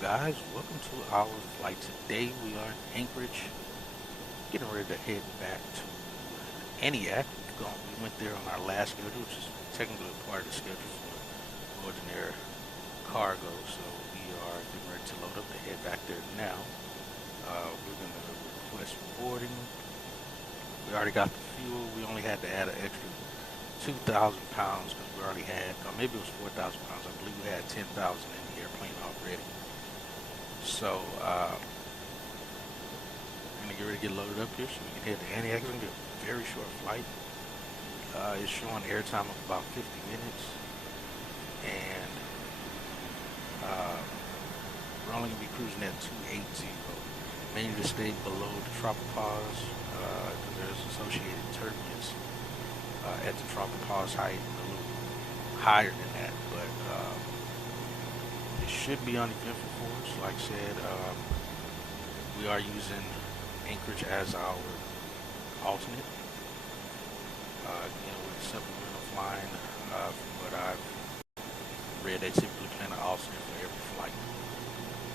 guys, welcome to our flight. Today we are in Anchorage, getting ready to head back to Antioch. We went there on our last schedule, which is technically a part of the schedule for ordinary cargo. So we are getting ready to load up to head back there now. We're going to request boarding. We already got the fuel. We only had to add an extra 2,000 pounds because we already had, or maybe it was 4,000 pounds. I believe we had 10,000 in the airplane already. So we're gonna get ready to get loaded up here so we can head to Antioch. It's gonna be a very short flight. It's showing airtime of about 50 minutes, and we're only gonna be cruising at 280. Mainly to stay below the tropopause because there's associated turbulence at the tropopause height, a little higher than that, but it should be uneventful for us. Like I said, we are using Anchorage as our alternate. Again, with supplemental flying, from what I've read, they typically plan an alternate for every flight.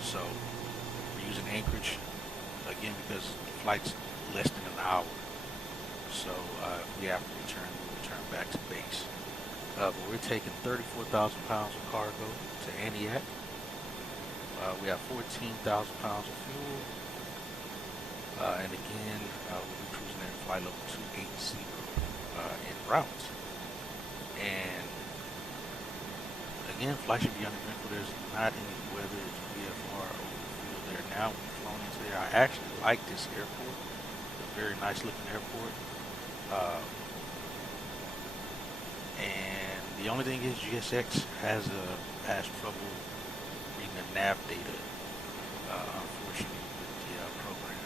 So we're using Anchorage again because the flight's less than an hour. So we have to return. We'll return back to base. But we're taking 34,000 pounds of cargo to Antioch. We have 14,000 pounds of fuel. And again, we'll be cruising at flight level 280 en route. And again, flight should be uneventful. There's not any weather. It's VFR overfield there now. We've flown into there. I actually like this airport. It's a very nice looking airport. And the only thing is GSX has trouble reading the nav data, unfortunately, with the program.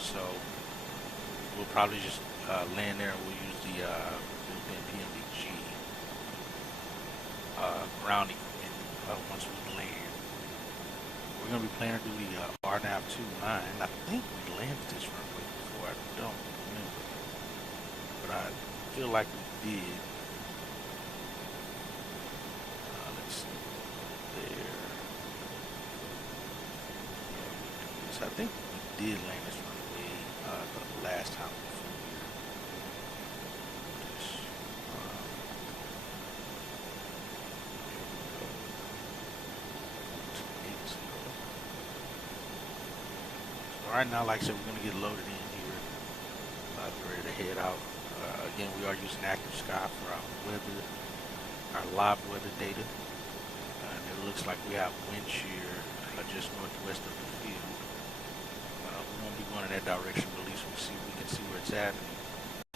So we'll probably just land there and we'll use the built-in PMDG ground equipment once we land. We're going to be planning to do the RNAV 29. I think we landed this runway before. I don't remember, but I feel like we did. Let's see there. So I think we did land this runway the last time we flew here. So right now, like I said, we're going to get loaded in here. Get ready to head out. Again, we are using Active Sky for our weather, our live weather data. And it looks like we have wind shear just northwest of the field. We won't be going in that direction, but at least we can see where it's at. And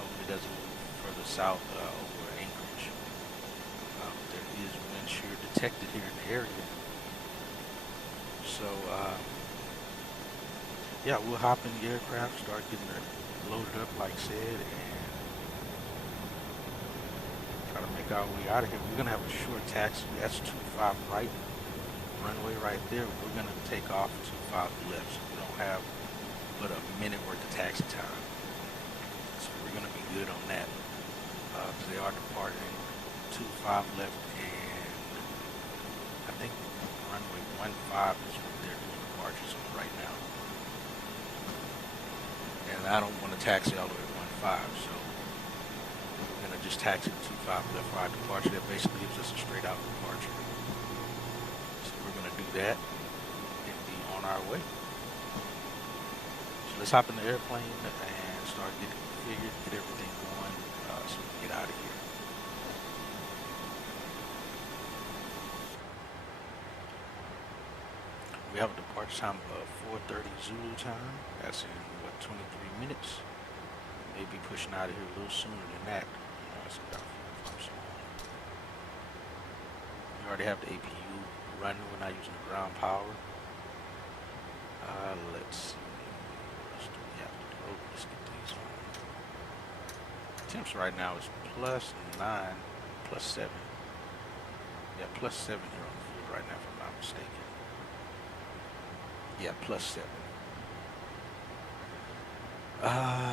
hopefully it doesn't move further south over Anchorage. There is wind shear detected here in the area. So, yeah, we'll hop in the aircraft, start getting it loaded up, like I said, and try to make our way out of here. We're going to have a short taxi. That's 25 right runway right there. We're going to take off 25 left, so we don't have but a minute worth of taxi time. So we're going to be good on that. Because they are departing 25 left, and I think runway 15 is what they're doing departures on right now. And I don't want to taxi all the way to 15, so we're going to just taxi 25 left for our departure. That basically gives us a straight out departure. So we're going to do that and be on our way. So let's hop in the airplane and start getting configured, get everything going so we can get out of here. We have a departure time of 4:30 Zulu time. That's in, 23 minutes. Maybe pushing out of here a little sooner than that. We already have the APU running. We're not using the ground power. Let's see. What else do we have to do? Oh, let's get these on. Temps right now is +9, +7. Yeah, +7 here on the field right now, if I'm not mistaken. Yeah, +7.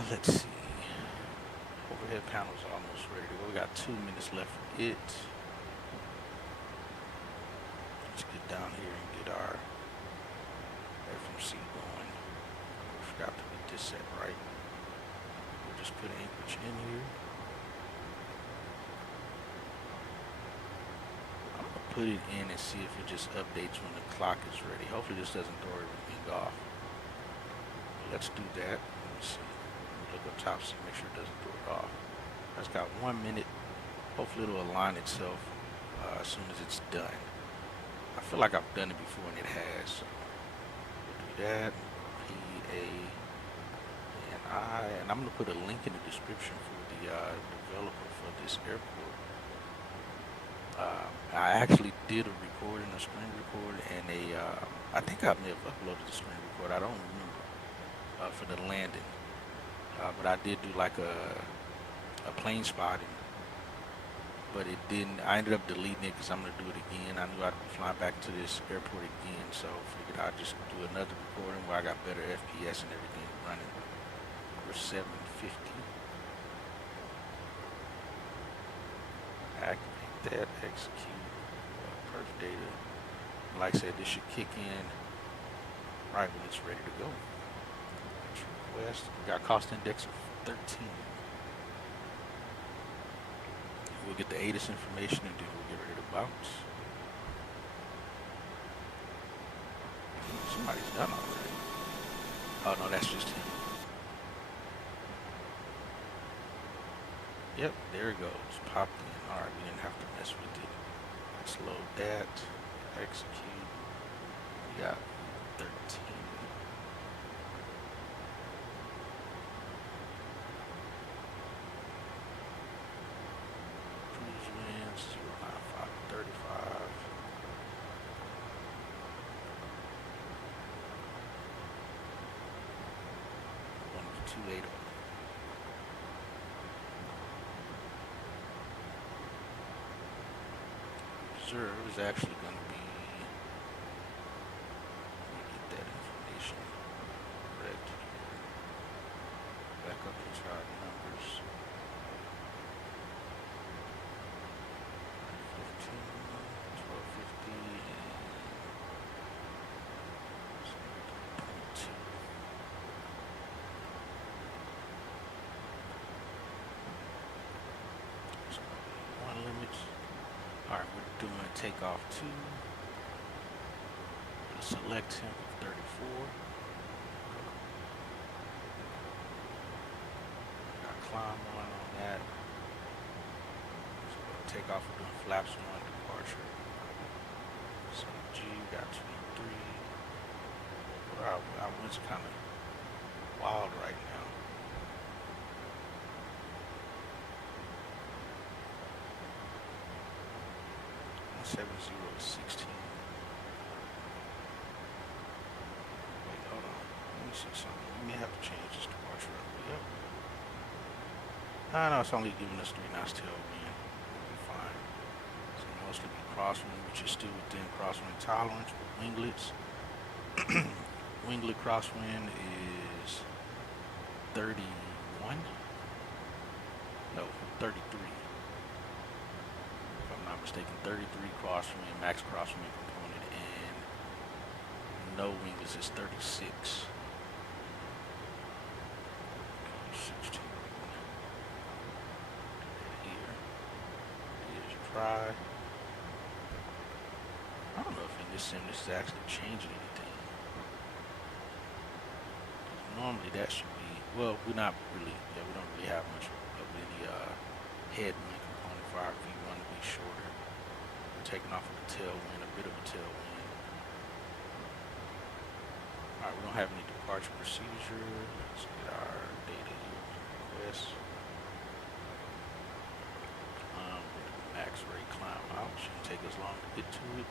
Let's see. Overhead panel's almost ready to go. We got 2 minutes left for it. Let's get down here and get our C going. I forgot to get this set right. We'll just put Anchorage in here. I'm gonna put it in and see if it just updates when the clock is ready. Hopefully this doesn't throw everything off. Let's do that. Let me see. Look up top, see, make sure it doesn't throw it off. That's got 1 minute. Hopefully it'll align itself as soon as it's done. I feel like I've done it before and it has. So we'll do that. P-A-N-I, and I'm gonna put a link in the description for the developer for this airport. I actually did a recording, a screen record, and I think I may have uploaded the screen record. I don't remember for the landing, but I did do like a plane spotting. But it didn't. I ended up deleting it because I'm gonna do it again. I knew I'd be flying back to this airport again, so figured I'd just do another recording where I got better FPS and everything running. We're 750. Activate that. Execute. Perf data. Like I said, this should kick in right when it's ready to go. Request. We got cost index of 13. We'll get the ATIS information and then we'll get ready to bounce. Somebody's done already. Oh no, that's just him. Yep, there it goes. Popped in. Alright, we didn't have to mess with it. Let's load that. Execute. We got 13. Cruise winds 09535. One 280. Reserve is actually going to be, let me get that information correct here. Back up into our numbers. 15, 1250, and 0.2. So one limit. Alright, we're doing takeoff 2. Select temp of 34. Got climb 1 on that. So takeoff, we're doing flaps 1, departure. So G, got 23. Our wind's kind of wild right now. 7016. Wait, hold on. Let me see something. We may have to change this departure up. Yep. No, it's only giving us 3 knots tailwind. We'll be fine. So mostly be crosswind, which is still within crosswind tolerance with winglets. Winglet crosswind is 31. No, 33. Mistaken, 33 crosswind, max crosswind component, and no winglets is 36. 16. Here. Here's try. I don't know if in this sim this is actually changing anything. Normally that should be, well, we're not really, yeah, we don't really have much of any headwind component for our V1 to be shorter. Taking off of the tailwind, a bit of a tailwind. Alright, we don't have any departure procedure. Let's get our data request. Max rate climb out. Shouldn't take us long to get to it.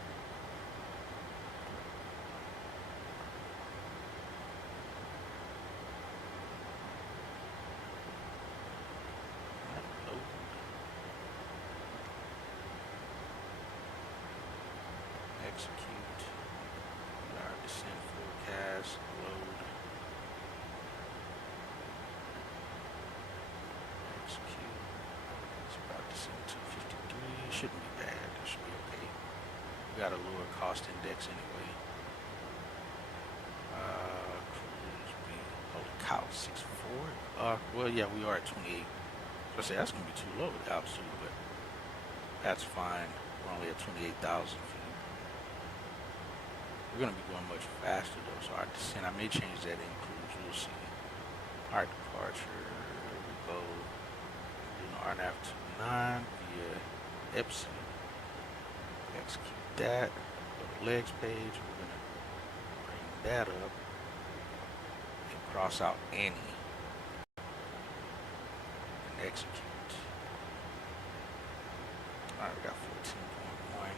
Execute. Our descent forecast. Load. Execute. It's about descent 253. Shouldn't be bad. It should be okay. We got a lower cost index anyway. How, 6.4? Well, yeah, we are at 28. I say that's gonna be too low at altitude, but that's fine. We're only at 28,000 feet. We're gonna be going much faster though, so our descent, I may change that in cruise, we'll see. Our departure, here we go. RNAV 29 via Epson. Execute that. Go to legs page. We're gonna bring that up and cross out Annie and execute. Alright, we got 14.1.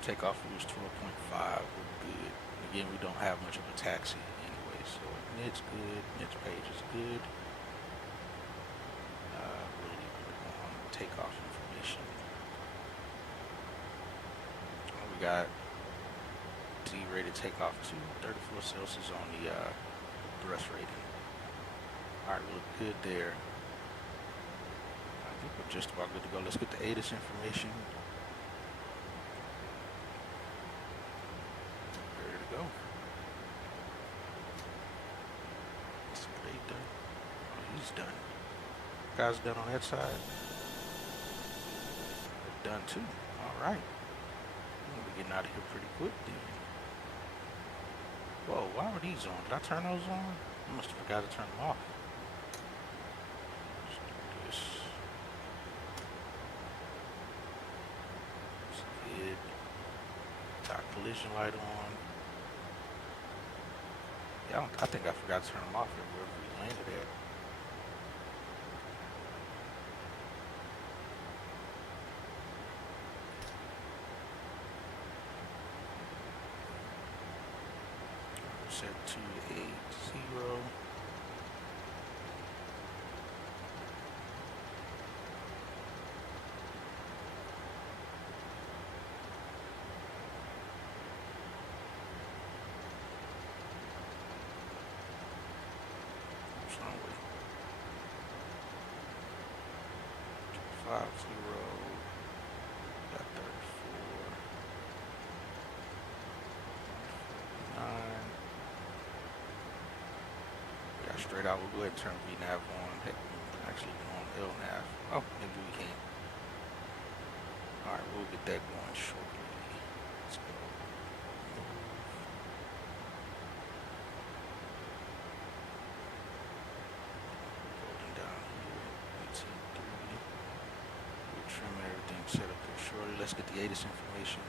Takeoff was 12.5. We're good. Again, we don't have much of a taxi anyway, so NIT's good. NIT's page is good. We'll leave it on takeoff information. We got D-rated takeoff to 34 Celsius on the thrust rating. Alright, we look good there. I think we're just about good to go. Let's get the ATIS information. Ready to go. Let's get A done. Oh, he's done. Guys done on that side. We're done too. Alright. We'll be getting out of here pretty quick then. Whoa, why were these on? Did I turn those on? I must have forgot to turn them off. Let's do this. That's good. Top collision light on. Yeah, I think I forgot to turn them off wherever we landed at. Set 280. Runway 250. Got 34. 149. Got straight out. We'll go ahead and turn VNAV on. Heck, actually on LNAV. Oh, maybe we can't. Alright, we'll get that going shortly. Let's go. Rolling down here. 18.3. We're trimming everything set up here shortly. Let's get the ATIS information.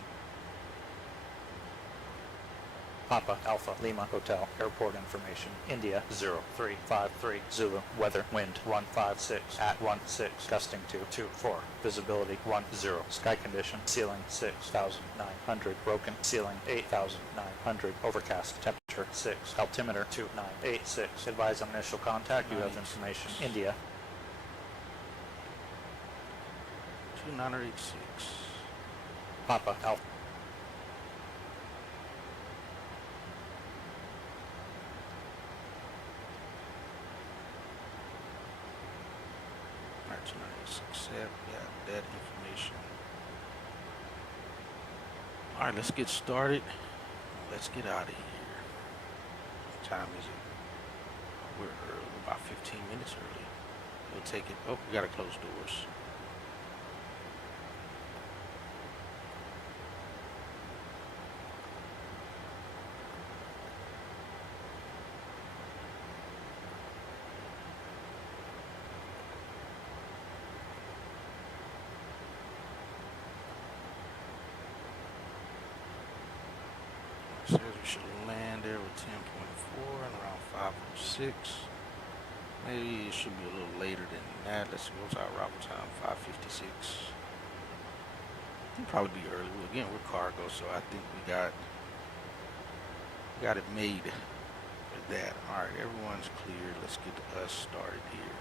Papa Alpha Lima Hotel Airport information India 0353 Zulu weather wind 156 at 16 gusting to 24 visibility 10 sky condition ceiling 6,900 broken ceiling 8,900 overcast temperature 6 altimeter 2986 advise on initial contact you have information India 2986. Papa Alpha Got that information. Alright, let's get started. Let's get out of here. What time is it? We're early, about 15 minutes early. We'll take it. Oh, we gotta close doors. Says we should land there with 10.4 and around 506. Maybe it should be a little later than that. Let's see, what's our arrival time? 5:56. It'll probably be early. Again, we're cargo, so I think we got it made with that. All right, everyone's clear. Let's get us started here.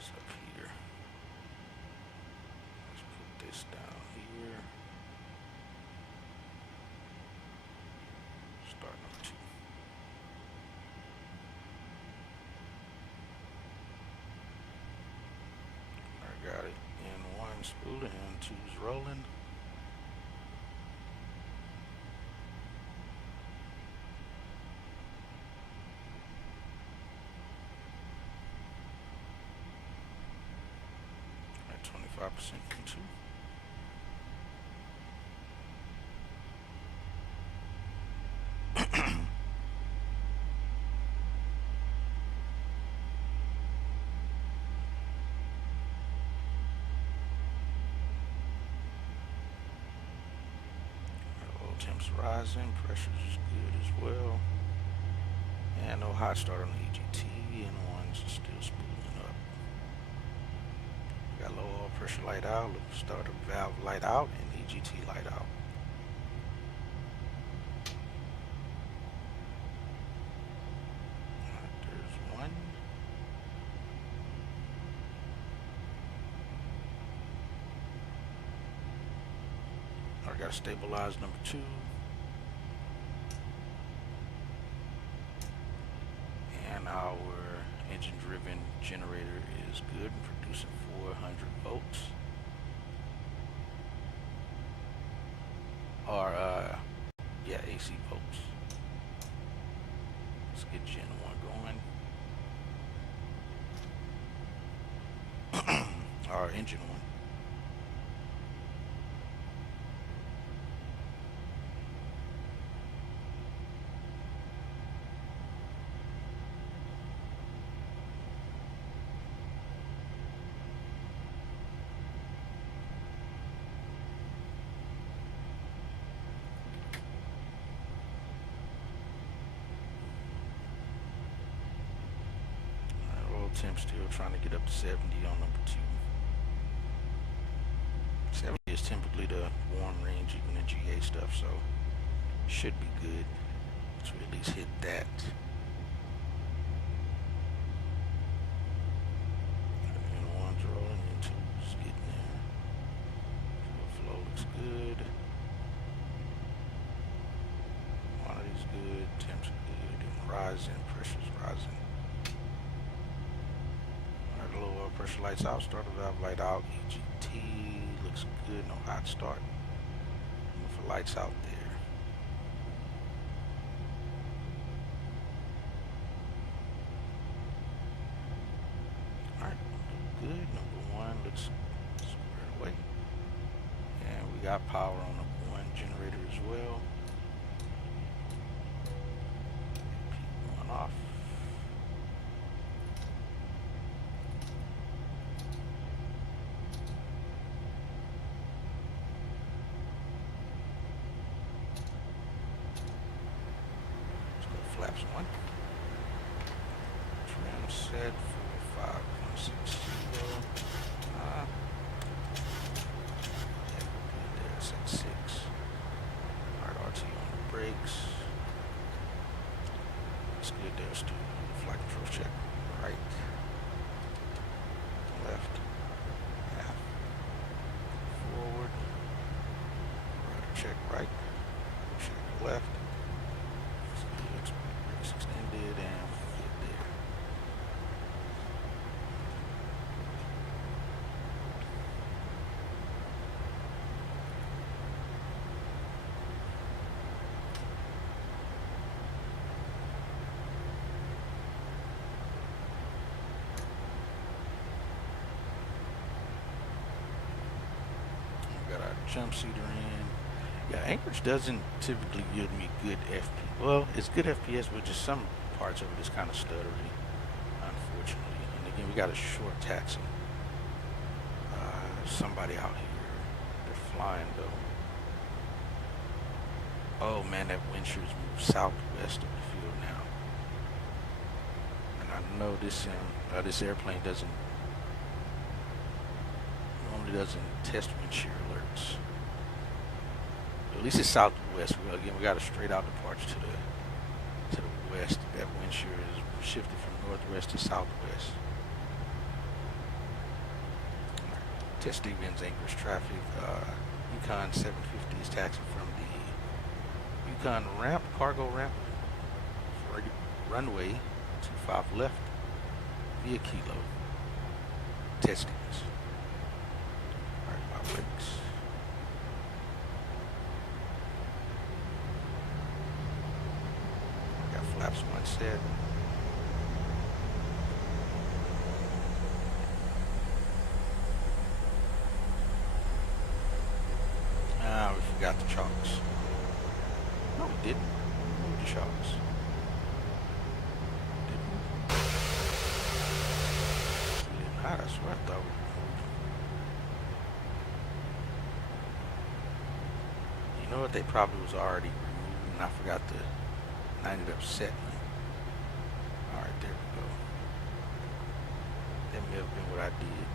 Up here. Let's put this down here. Start number 2. One spooling and two's rolling. At 25% P2. Temps rising, pressure's good as well. And no hot start on the EGT, and one's still spooling up. Got low oil pressure light out, starter valve light out, and EGT light out. Alright, there's one. I got to stabilize number 2. And our engine-driven generator is good, producing 400 volts. Or, yeah, AC volts. Let's get Gen 1 going. Our engine 1. Temp still trying to get up to 70 on number 2. 70 is typically the warm range even in GA stuff, so should be good to at least hit that. And one's rolling, and two's getting there. Flow looks good. Quantity's good, temps are good, and rising, pressure's rising. Low oil pressure lights out, starter valve light out, EGT looks good, no hot start. Look for lights out there. Alright, good. Number 1 looks squared away. And we got power on number 1 generator as well. P1 off. Flaps 1. Trim set for 5.60. Yeah, good there. It's at 6. Alright, RT on the brakes. It's good there. Let's do flight control check. Right. Left. Half. Forward. Rudder check right. Check left. Extended and fit there. We got our jump seater in. Yeah, Anchorage doesn't typically give me good FPS. Well, it's good FPS, but just some parts of it is kind of stuttery, unfortunately. And again, we got a short taxi. Somebody out here. They're flying, though. Oh, man, that wind shear has moved southwest of the field now. And I know this airplane normally doesn't test wind shear alerts. At least it's southwest. Again, we got a straight out departure to the west. That wind shear is shifted from northwest to southwest. Test events Anchorage traffic. Yukon 750 is taxiing from the Yukon ramp, cargo ramp, for runway 25 left via Kilo. Testings. Alright, brakes. Got flaps one set. Ah, we forgot the chocks. No, we didn't. We moved the chocks. Didn't we? We did not. I swear I thought we moved them. You know what? They probably was already removed and I forgot to, and I ended up setting them. Alright, there we go. That may have been what I did.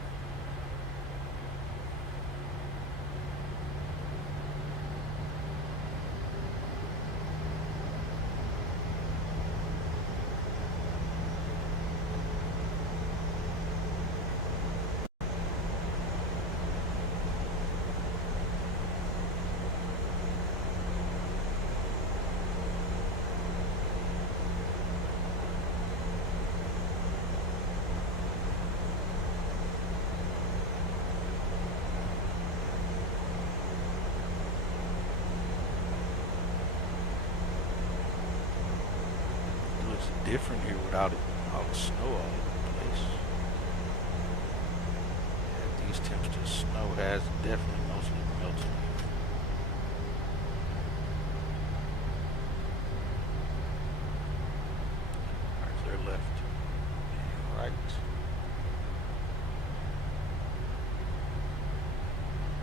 Different here without it, all the snow all over the place. At these temperatures, snow has definitely mostly melted. Alright, clear left and right.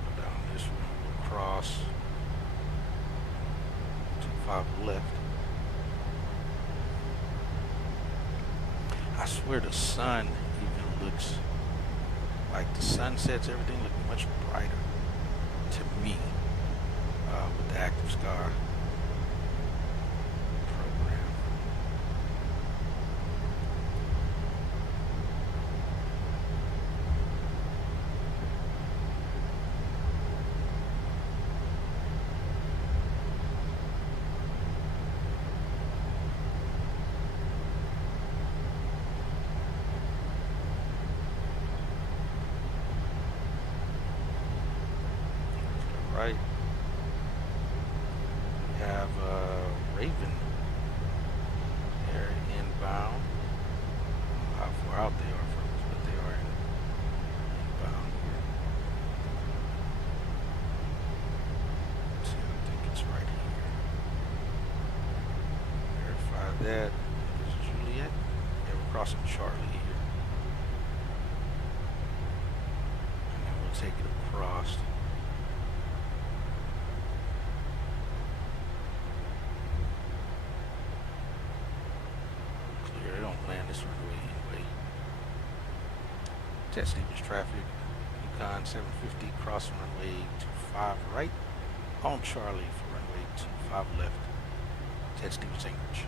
Go down this one, across. 25 left. I swear the sun even looks like the sunsets, everything looks much brighter to me with the active scar program. Right. We have Raven there inbound. I don't know how far out they are from us, but they are inbound here. See, I think it's right here. Verify that. Is Juliet? Yeah, we're crossing Charlie here. And then we'll take it across. Jet Stevens traffic, Yukon 750 crossing runway 25 right on Charlie for runway 25 left. Jet Stevens Anchorage.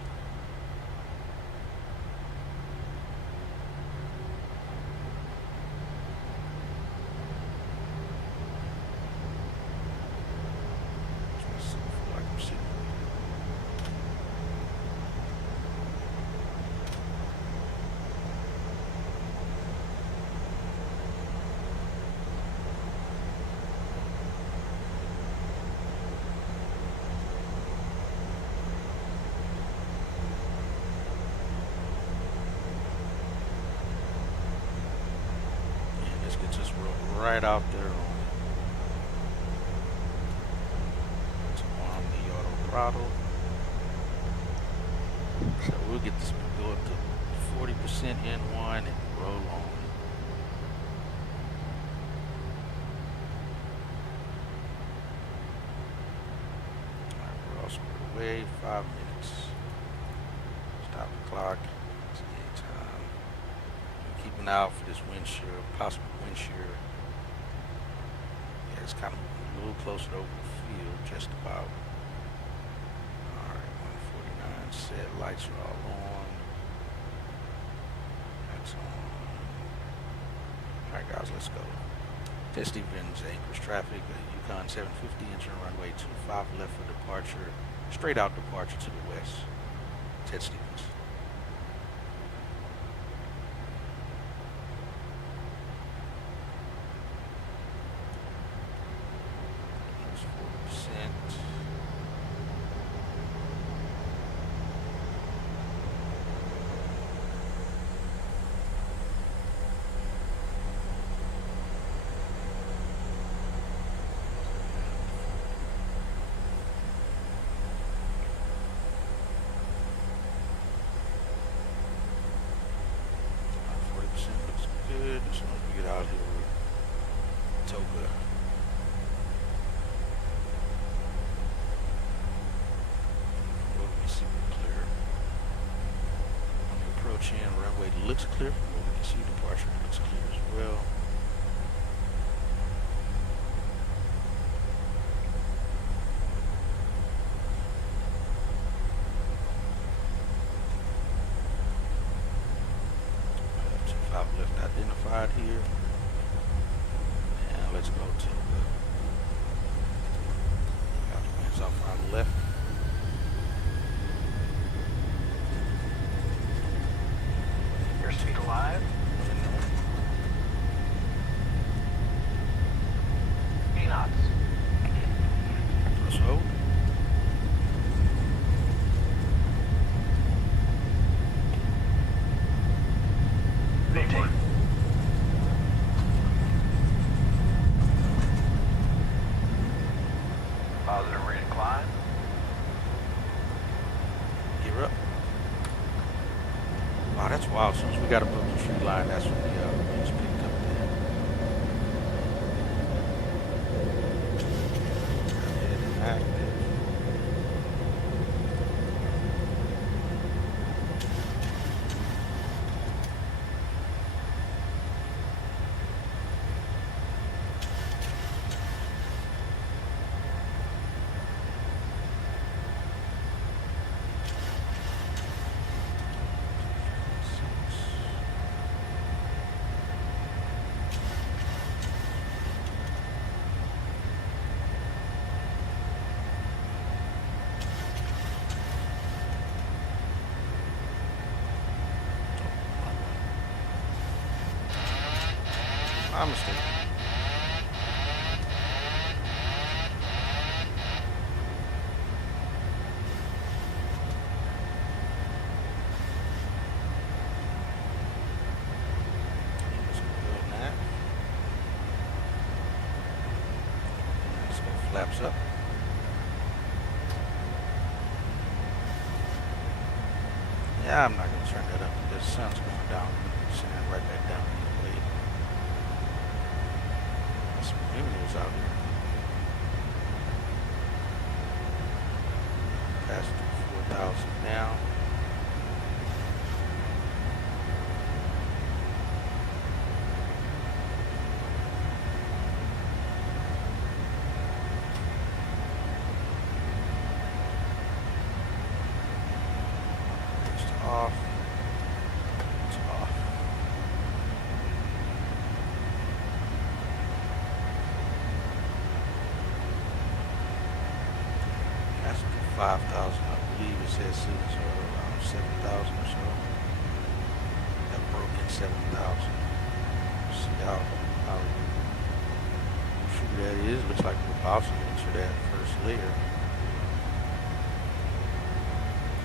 Right out there on the auto throttle. So we'll get this go up to 40% N1 and roll on. Alright, we're all squared away, 5 minutes. Stop the clock. It's time. Keep an eye out for this wind shear, possible wind shear. It's kind of a little closer over the field, just about. Alright, 149 set, lights are all on. That's on. Alright guys, let's go. Jet Stevens Anchorage traffic, Yukon 750 entering runway 25 left for departure, straight out departure to the west. Jet Stevens. Toga. Well, we can see we're clear. On the approach in, runway looks clear. Well, we can see departure looks clear as well. Left identified here, and let's go to the winds off our left. Airspeed alive. A knots. Let's hold. Maintain. Positive rate of climb. Gear up. Wow, that's wild. As soon as we got above the tree line, that's when the winds picked up there. Head inactive. My mistake. Let's go that. Let's go flaps up. Yeah, I'm not gonna turn that up because the sun's going down. Send it right back down anyway. Some windmills out here. Past 4,000 now. It's off. It's off. That's 5,000, I believe it says students are around 7,000 or so. That broke in 7,000. See how true that is. Looks like we're bouncing into that first layer.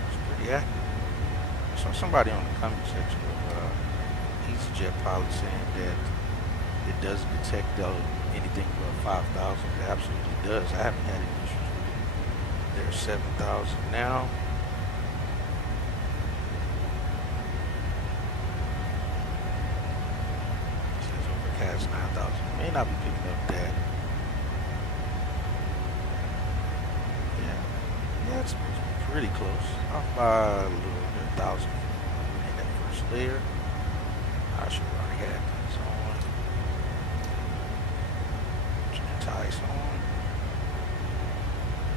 It's pretty accurate. I saw somebody on the comment section of EasyJet pilot saying that it doesn't detect anything above 5,000. It absolutely does. I haven't had any issues with it. There's 7,000 now. It says overcast 9,000. May not be picking up that. Yeah, it's pretty close. Off by a little bit, 1,000 in that first layer. I should have already had this on. Anti-ice on.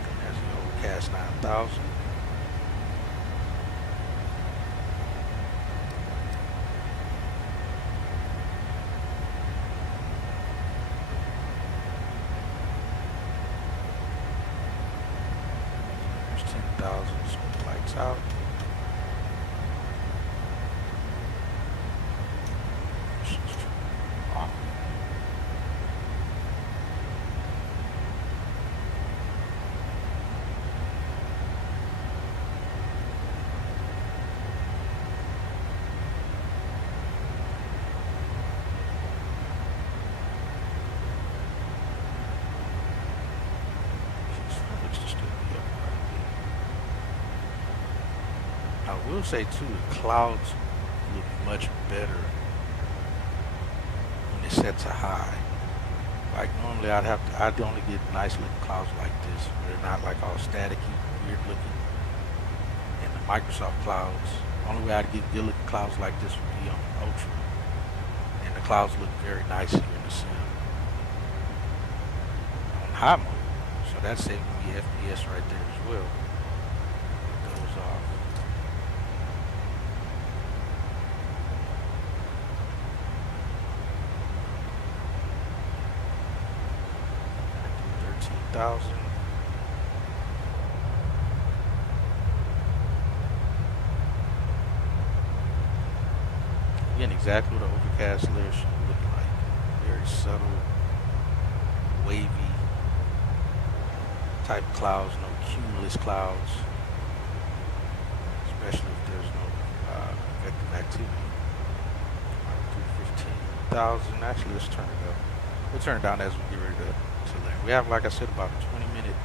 And there's the overcast 9,000. There's 10,000. So the lights out. Off. Looks to still be up right there. I will say too, the clouds look much better when it's set to high. Like normally I'd only get nice looking clouds like this. They're not like all staticky, weird looking. And the Microsoft clouds, only way I'd get good looking clouds like this would be on Ultra. And the clouds look very nice here in the sim. On high mode, so that's saving me FPS right there as well. Goes off. I do 13,000. Again, exactly what an overcast layer should look like. Very subtle, wavy type clouds, no cumulus clouds, especially if there's no vector activity. I'll do 15,000. Actually, let's turn it up. We'll turn it down as we get ready to land. We have, like I said, about a 20-minute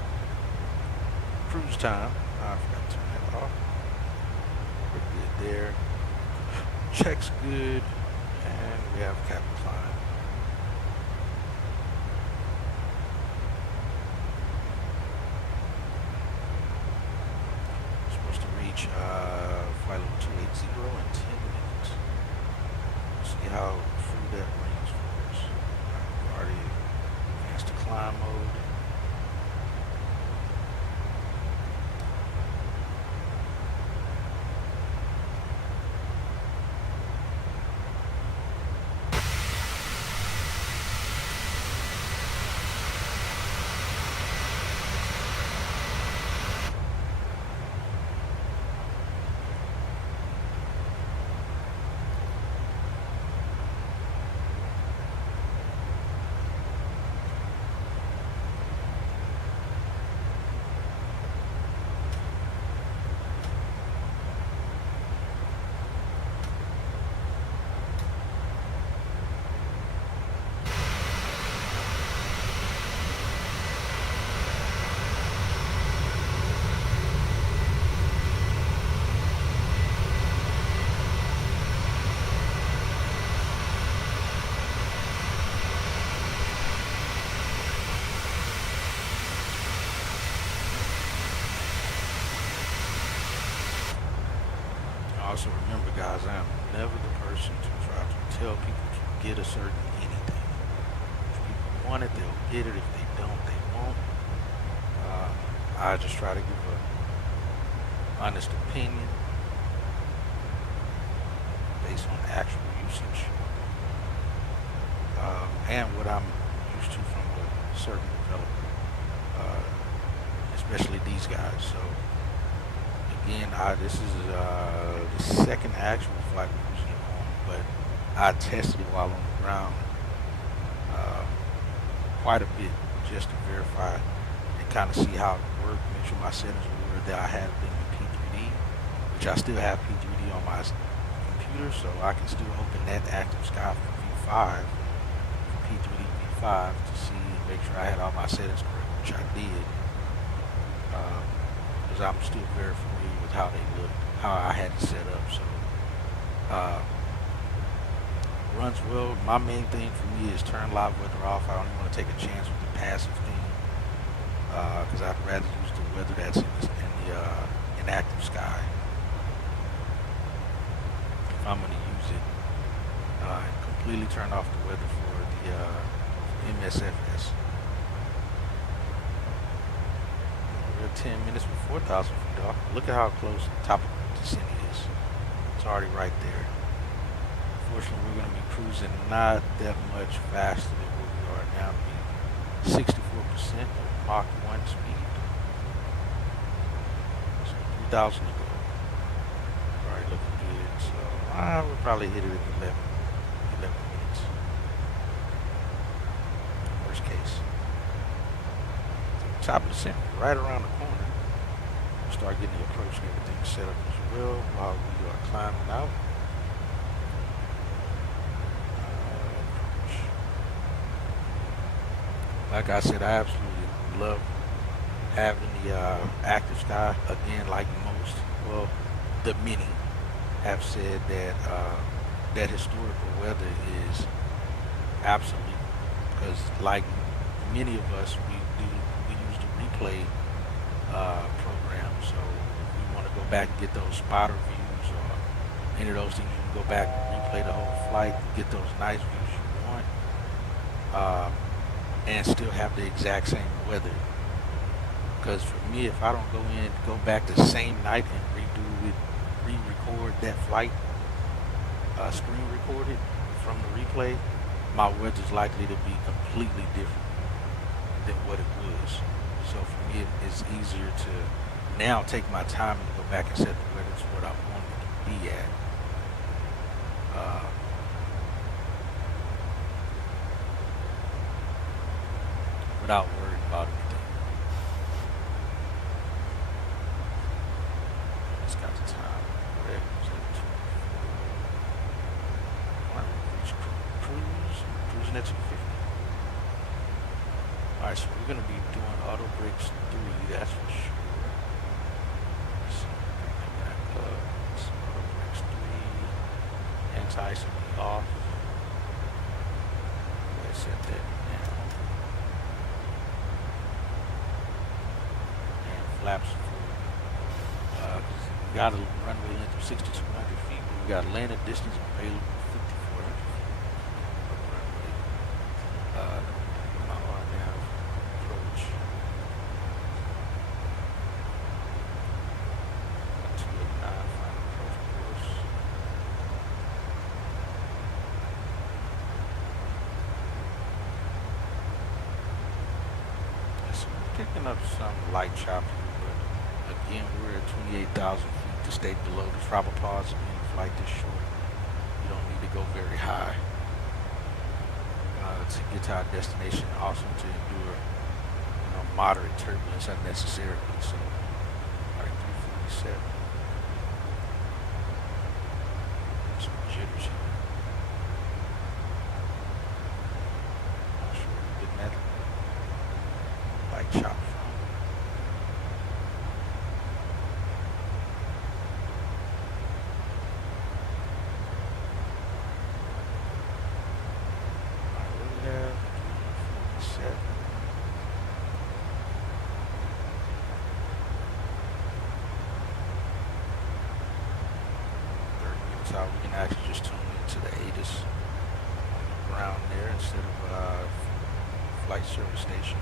cruise time. I forgot to turn that off. We're good there. Check's good, and we have cap climb. Supposed to reach flight level 280 in 10 minutes. See how free that rings for us. We're already advanced to climb mode. Also remember, guys, I am never the person to try to tell people to get a certain anything. If people want it, they'll get it. If they don't, they won't. I just try to give an honest opinion based on actual usage and what I'm used to from a certain developer, especially these guys. So again, this is the second actual flight we're using it on, but I tested it while on the ground quite a bit just to verify and kind of see how it worked, make sure my settings were that I had been in P3D, which I still have P3D on my computer, so I can still open that active sky for V5, for P3D V5 to see and make sure I had all my settings correct, which I did. Because I'm still very familiar with how they look, how I had it set up. So runs well. My main thing for me is turn live weather off. I don't even want to take a chance with the passive thing because I'd rather use the weather that's in the inactive sky if I'm going to use it. And completely turn off the weather for the MSFS. We're 10 minutes before 1,000 feet off. Look at how close the top of the descent is. It's already right there. Unfortunately, we're going to be cruising not that much faster than where we are now. It'll be 64% of Mach 1 speed. So 3,000 to go. Alright, looking good. So we'll probably hit it in 11 minutes. Worst case. Top of the descent, right around the corner. We'll start getting the approach and everything set up as well while we are climbing out. Like I said, I absolutely love having the active sky. Again, like most, well, the many have said that that historical weather is absolutely because like many of us, we use the replay program. So if we want to go back and get those spotter views or any of those things, you can go back and replay the whole flight, get those nice views you want, and still have the exact same weather. Because for me, if I don't go back the same night and re-record that flight, screen recorded from the replay, my weather's likely to be completely different than what it was. So for me, it's easier to now take my time and go back and set the weather to what I want it to be at. Without worrying about anything. It's got the time. Correct. Cruising at 250. Alright, so we're going to be doing auto brakes 3, that's for sure. So bring that back up. So auto brakes 3. Anti-ice will be off. Let's set that now. And flaps forward. We got a runway length of 6,200 feet, but we got landing distance available 5,400 feet of runway. My RNAV approach. 289 final approach course. So we're picking up some light chop here, but again, we're at 28,000 feet. To stay below the tropopause being a flight this short, you don't need to go very high to get to our destination. Also to endure, moderate turbulence unnecessarily. So, all right, 347. Some jitters here. Not sure where we're getting that light chop from. We can actually just tune into the ATIS on the ground there instead of flight service station.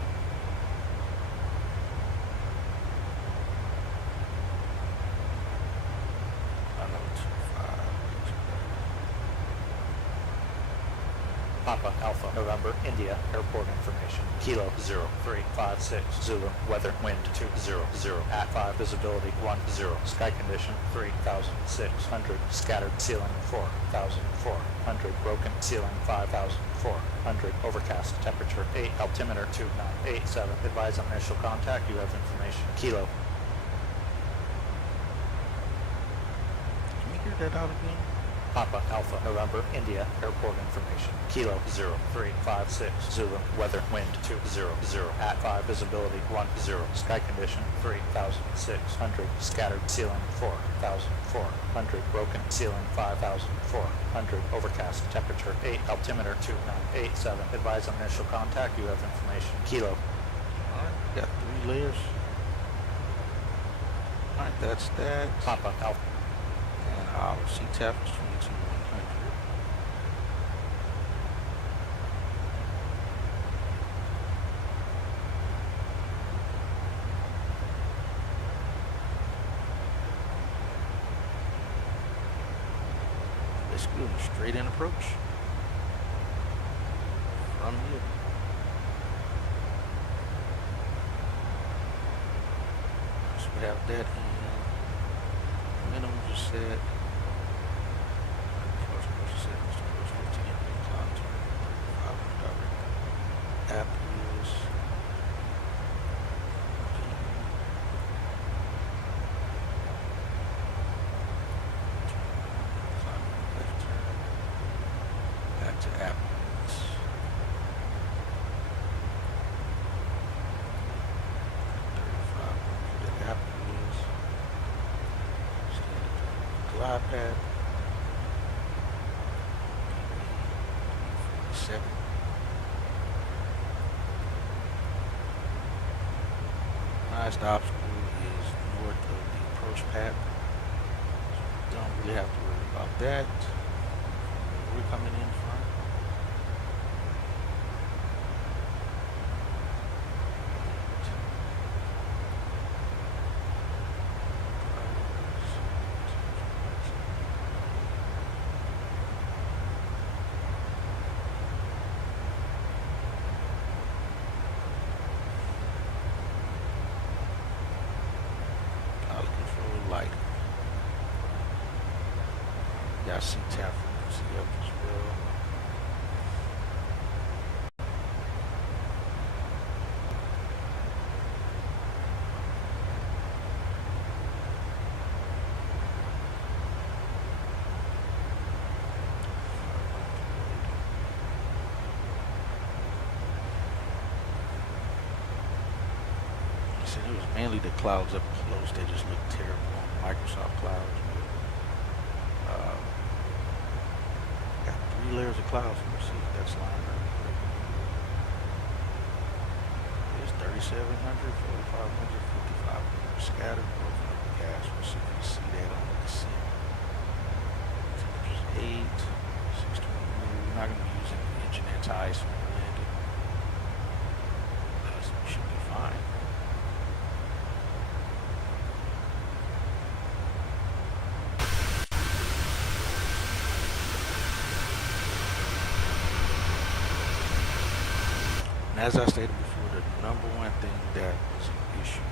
Papa Alpha November India Airport information Kilo 0356 Zulu weather wind 200 at 5 visibility 10 sky condition 3,600 scattered ceiling 4,400 broken ceiling 5,400 overcast temperature 8 altimeter 2987 advise on initial contact you have information Kilo. Can we hear that out again? Papa Alpha November India Airport information Kilo 0356 Zulu weather wind 200 at 5 visibility 10 sky condition 3,600 scattered ceiling 4,400 broken ceiling 5,400 overcast temperature 8 altimeter 2987 advise on initial contact you have information Kilo. Alright, we got 3 layers. Alright, that's that. Papa Alpha. And our CTAP is 22,100. Let's go straight in approach from here. So we have that in. Minimum just set. Approach set. Approach 15. Climb turn. 500 direct. App wheels. Climb left turn. Back to app wheels. 3,500 at app wheels. Glide pad. 47. last obstacle is north of the approach path. So don't really have to worry about that. We're coming in from. Light. Y'all see tap from CF as well. See, it was mainly the clouds up close. They just look terrible. Microsoft clouds. Got 3 layers of clouds. Let's see if that's lined up. It's 3,700, 4,500, 5,500 scattered, broken up gas. We'll see if we see that on the descent. Temperatures 8, 620. We're not going to be using engine anti-ice when we're landing. So we should be fine. And as I stated before, the number one thing that was an issue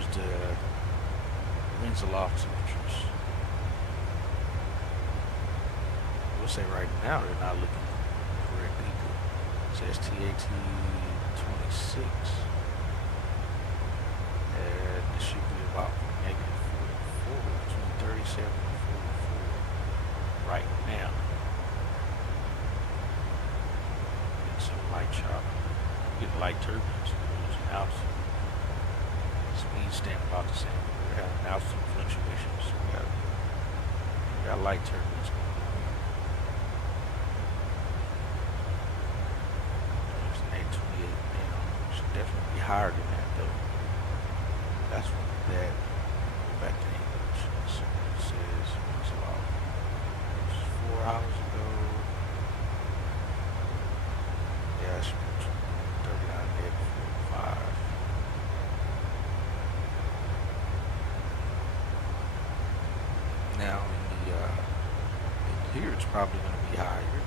was the winds aloft temperatures. We'll say right now they're not looking correct either. It says TAT 26, and it should be about negative 44, between 37 and 44 right now. Some light chop. We're getting light turbulence. We're losing altitude. Speed staying about the same. We're having altitude fluctuations. We got light turbulence going on. There's an 828 now. Should definitely be higher than that though. That's from that. Go back to English. So it says it's about 4 hours ago. Yeah, it's 39 negative 45. Now in here it's probably going to be higher.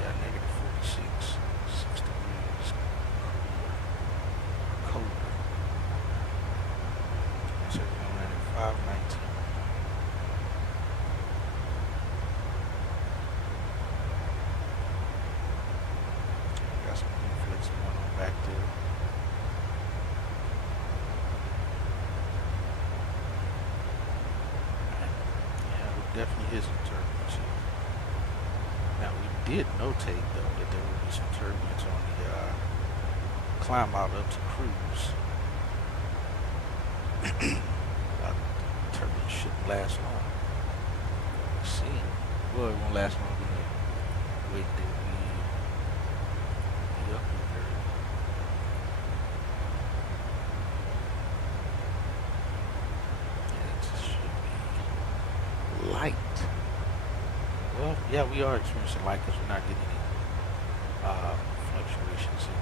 Yeah, negative 46, 6 degrees colder. So we're going to land at 519. Going on back there. Yeah, we definitely hit some turbulence here. Now we did notate though that there will be some turbulence on the climb out up to cruise. Turbulence shouldn't last long. We'll see. Well, it won't last long than the wait there. Up here. It should be light. Well, yeah, we are experiencing light because we're not getting any fluctuations in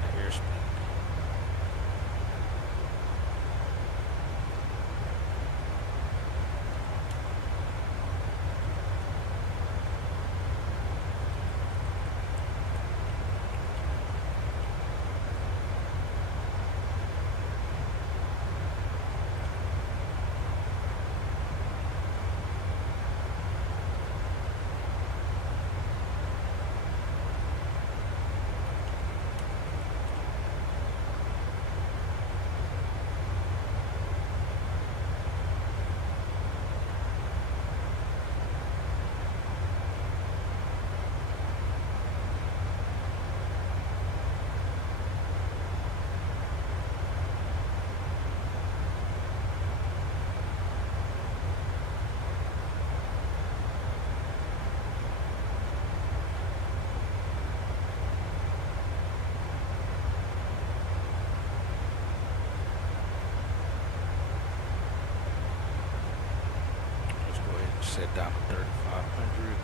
the airspeed. set down to 3,500.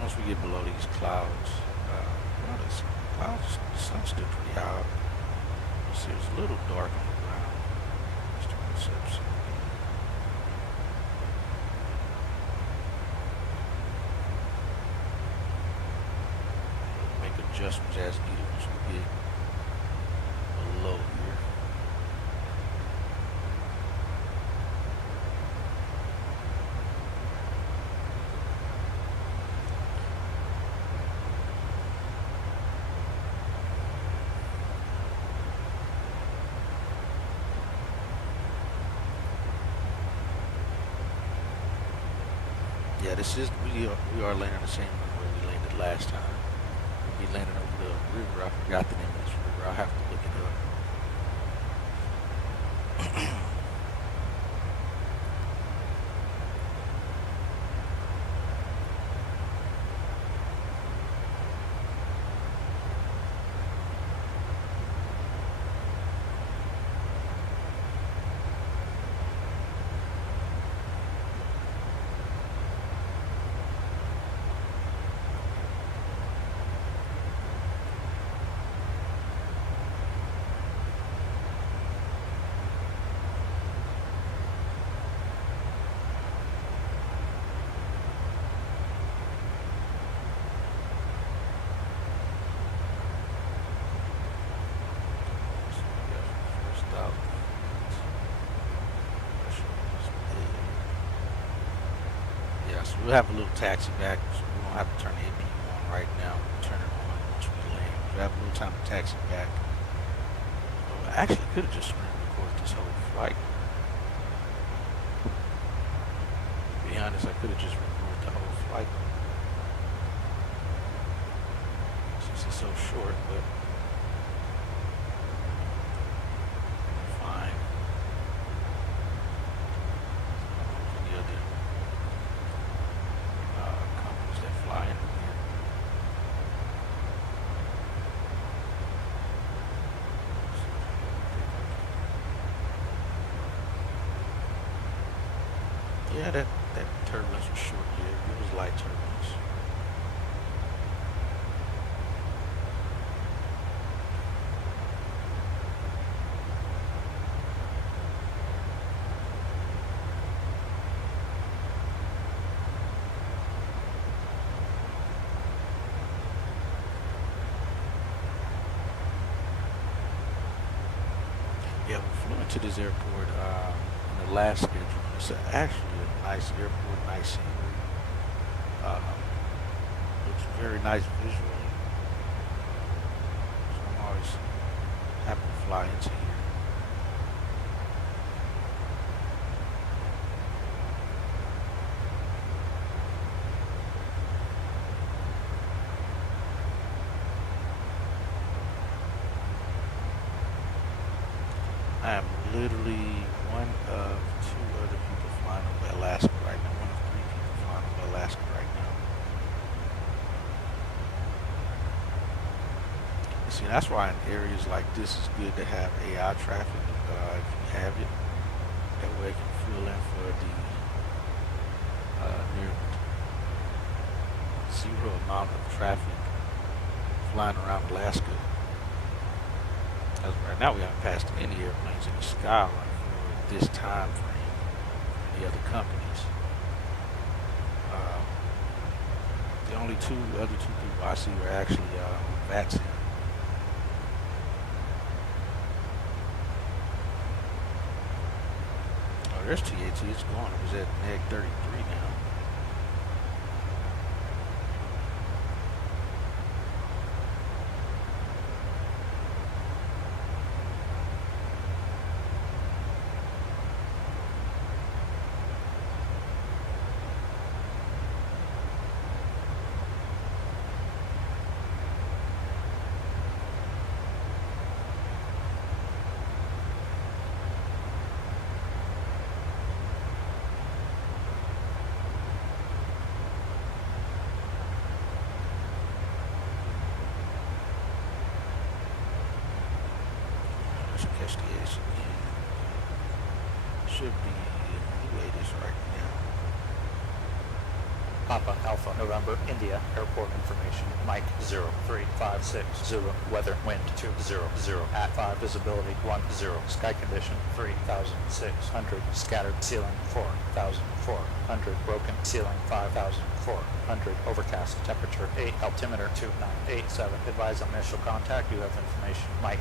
Once we get below these clouds, well, this clouds, the sun's still pretty high. You see, it's a little dark on the ground. Mr. Conception. Make adjustments as needed once we get below here. Yeah, this is we are landing the same where we landed last time. We landed over the river. I forgot the name of this river. I'll have to look it up. So we'll have a little taxi back, so we won't have to turn the APU on right now. We'll turn it on once we land. We'll have a little time to taxi back. So I actually could have just screen recorded this whole flight. To be honest, I could have just recorded the whole flight. Since it's so short, but fine. The other companies that fly in here. Yeah, that turbulence was short-lived. It was light turbulence. Yeah, we flew into this airport in the last schedule. It's actually a nice airport, nice scenery. Looks very nice visually. So I'm always happy to fly into here. I am literally one of two other people flying over Alaska right now. One of three people flying over Alaska right now. See, that's why in areas like this it's good to have AI traffic, if you have it. That way it can fill in for the near zero amount of traffic flying around Alaska. As of right now, we haven't passed any airplanes in the sky for this time frame from the other companies. The only other two people I see were actually VATS in. Oh, there's TAT. It's going. It was at neg 33 now. Catch the edge again. Should be anyway this right now. Papa Alpha November India Airport information Mike 0356 Zulu weather wind 200 at 5 visibility 10 sky condition 3600 scattered ceiling 4400 broken ceiling 5400 overcast temperature 8 altimeter 2987 advise on initial contact. You have information Mike.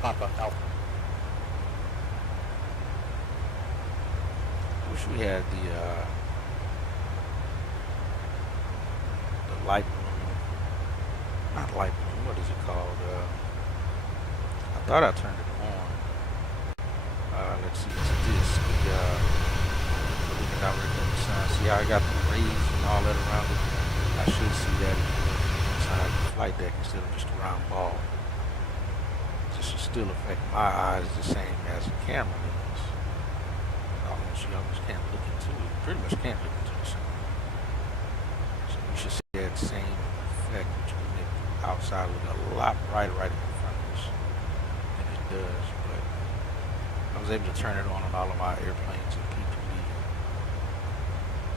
Papa Alpha. Wish we had the light balloon. Not light balloon. What is it called? I thought I turned it on. Let's see. It's DIST. Looking out right there in the sun. See how I got the rays and all that around it? I should see that inside the flight deck instead of just a round ball. This should still affect my eyes the same as a camera does. You almost can't look into it. Pretty much can't look into the sun. So we should see that same effect, which will make the outside look a lot brighter right in front of us than it does. But I was able to turn it on all of my airplanes in P3D.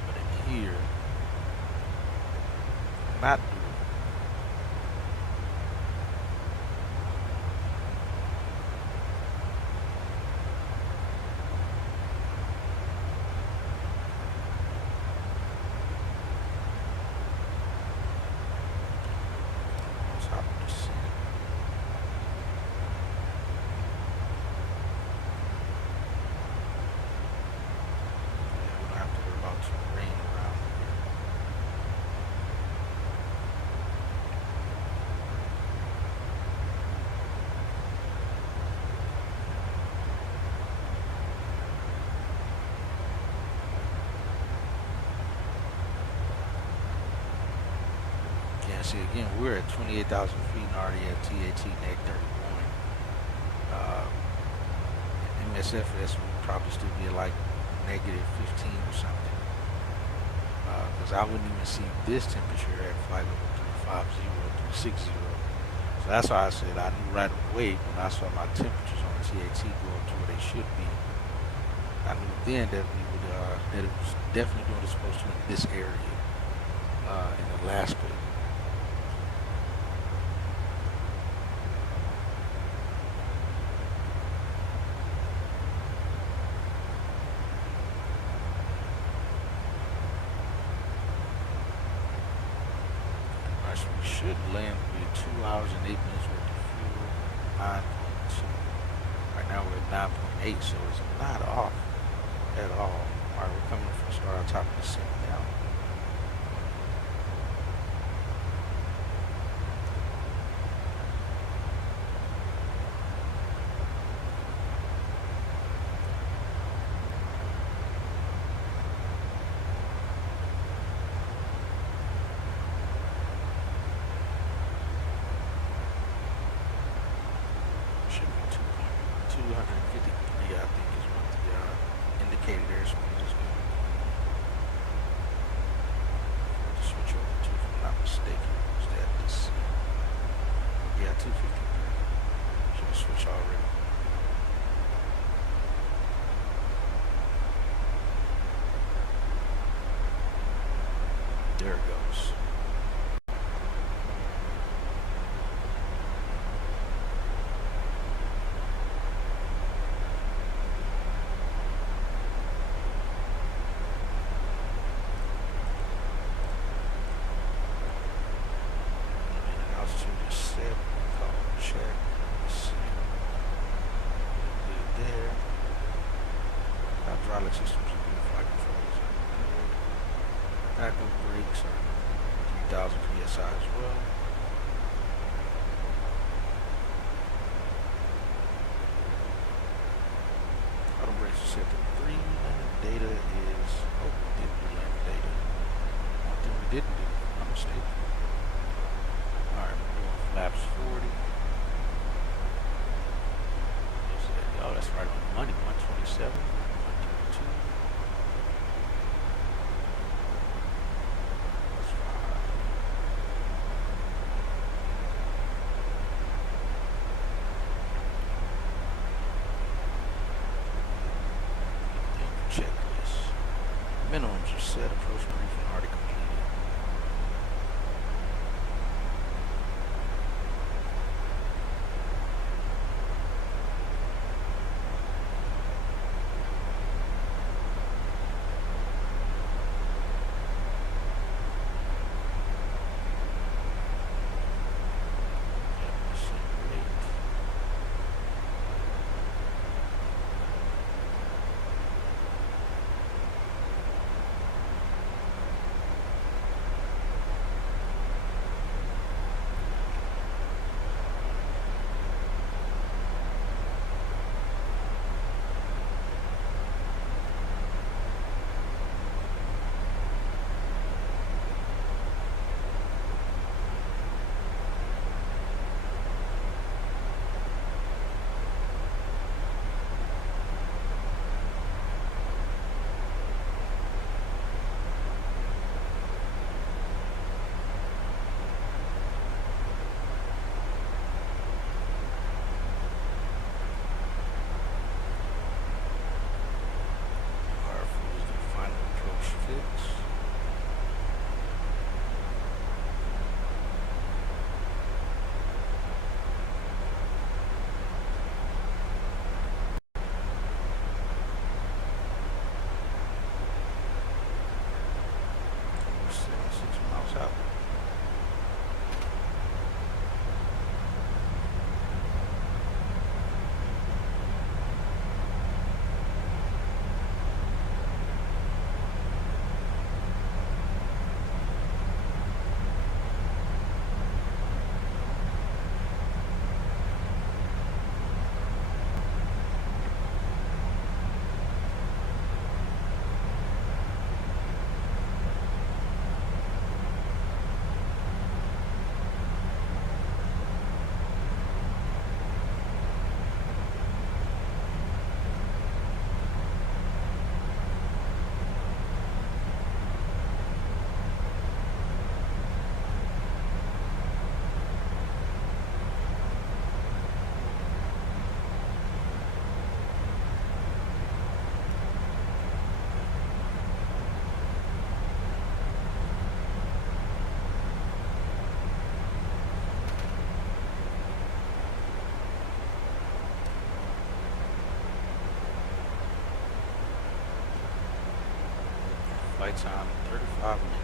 But in here, not doing it. See, again, we're at 28,000 feet and already at TAT neg 31. MSFS would probably still be like negative 15 or something. Because I wouldn't even see this temperature at flight level 350, 360. So that's why I said I knew right away when I saw my temperatures on TAT go up to where they should be. I knew then that we would that it was definitely doing what it's supposed to in this area in Alaska. So we should land with 2 hours and 8 minutes worth of fuel, 9.2. Right now we're at 9.8, so it's not off at all. Alright, we're coming from the start on top of the city now. Should be 253, I think, is what the indicated airspeed is going. there it goes. Hydraulic systems and new flight controls are good. Backup brakes are 3,000 psi as well. Auto brakes are set to 3. Landing data is, oh, we didn't do landing data. One thing we didn't do, my mistake. Alright, we're doing flaps 40. Oh, that's right on the money, 127. 122. That's fine. Checklist. Minimums are set. Approach briefing already completed. Flight time 35 minutes.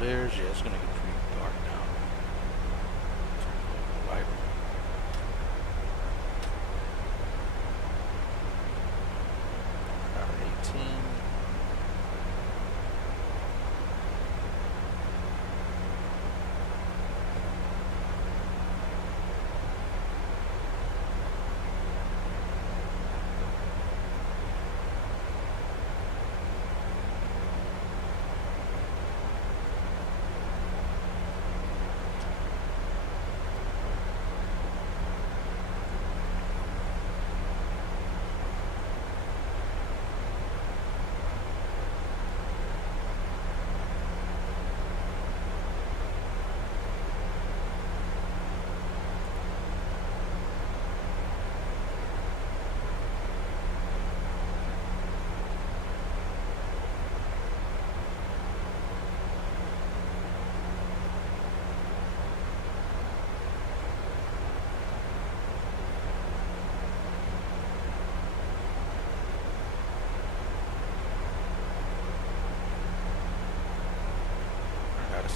Layers, yeah, it's gonna get pretty dark now. Turn it a little lighter. About 18.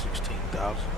16,000.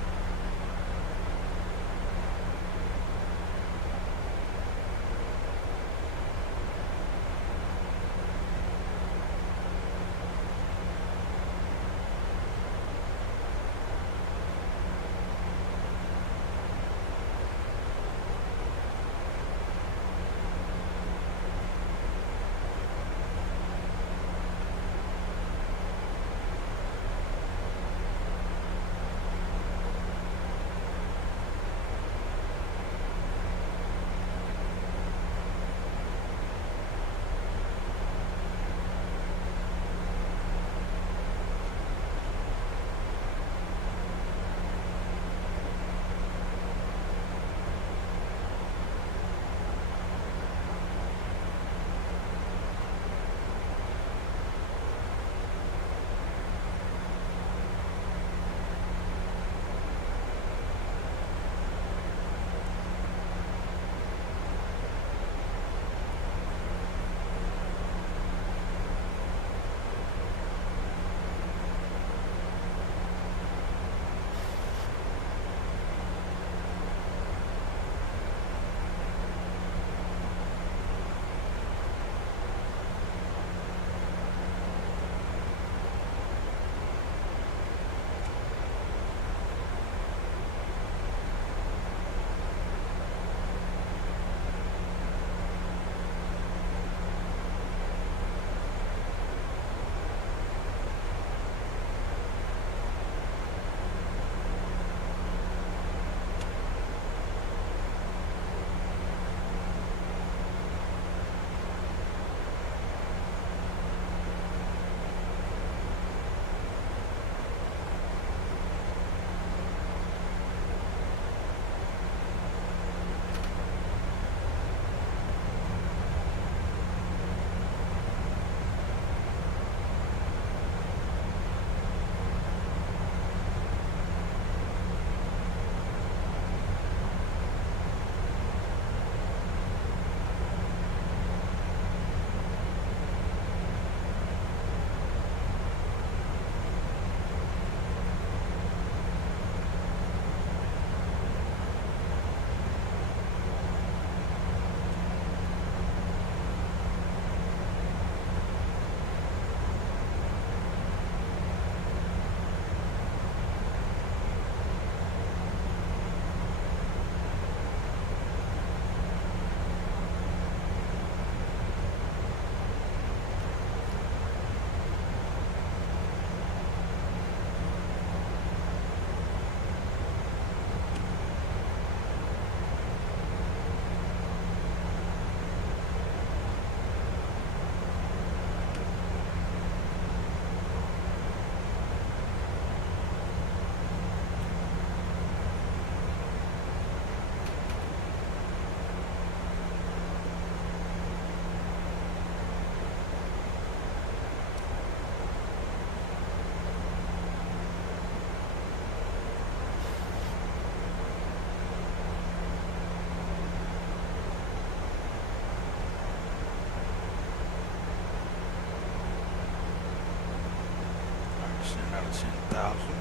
Out of 10,000.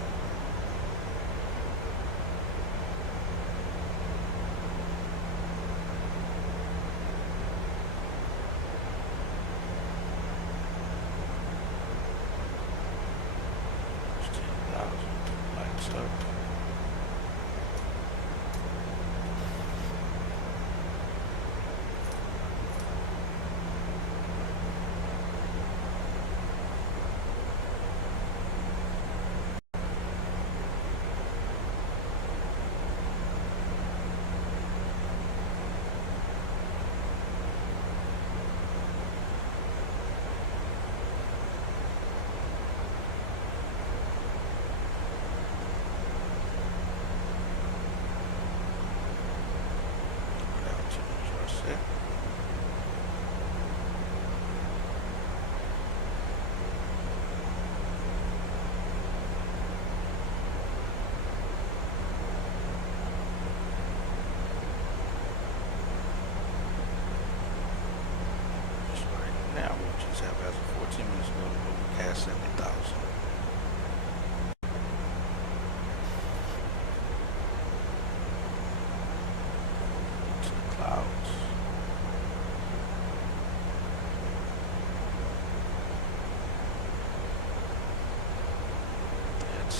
It's 10,000. Lights up.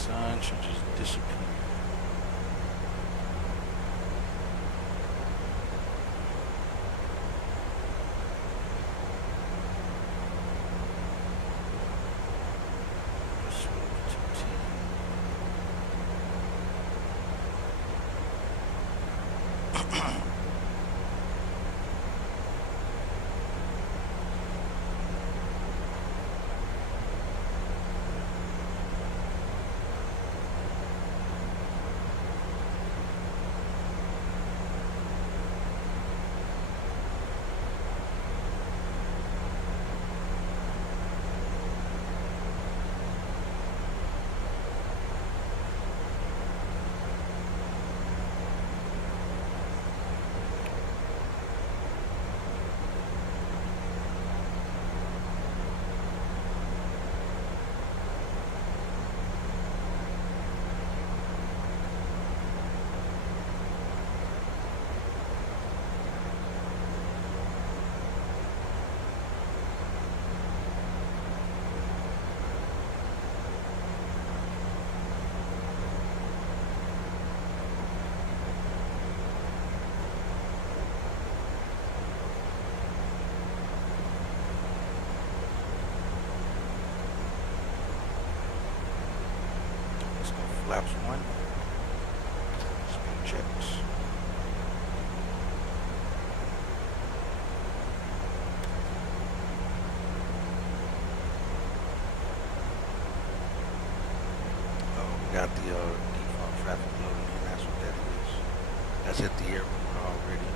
sun should just disappear. Just move to 10. Flaps 1. Speed checks. Oh, we got the default traffic loading in. That's what that is. That's at the airport already.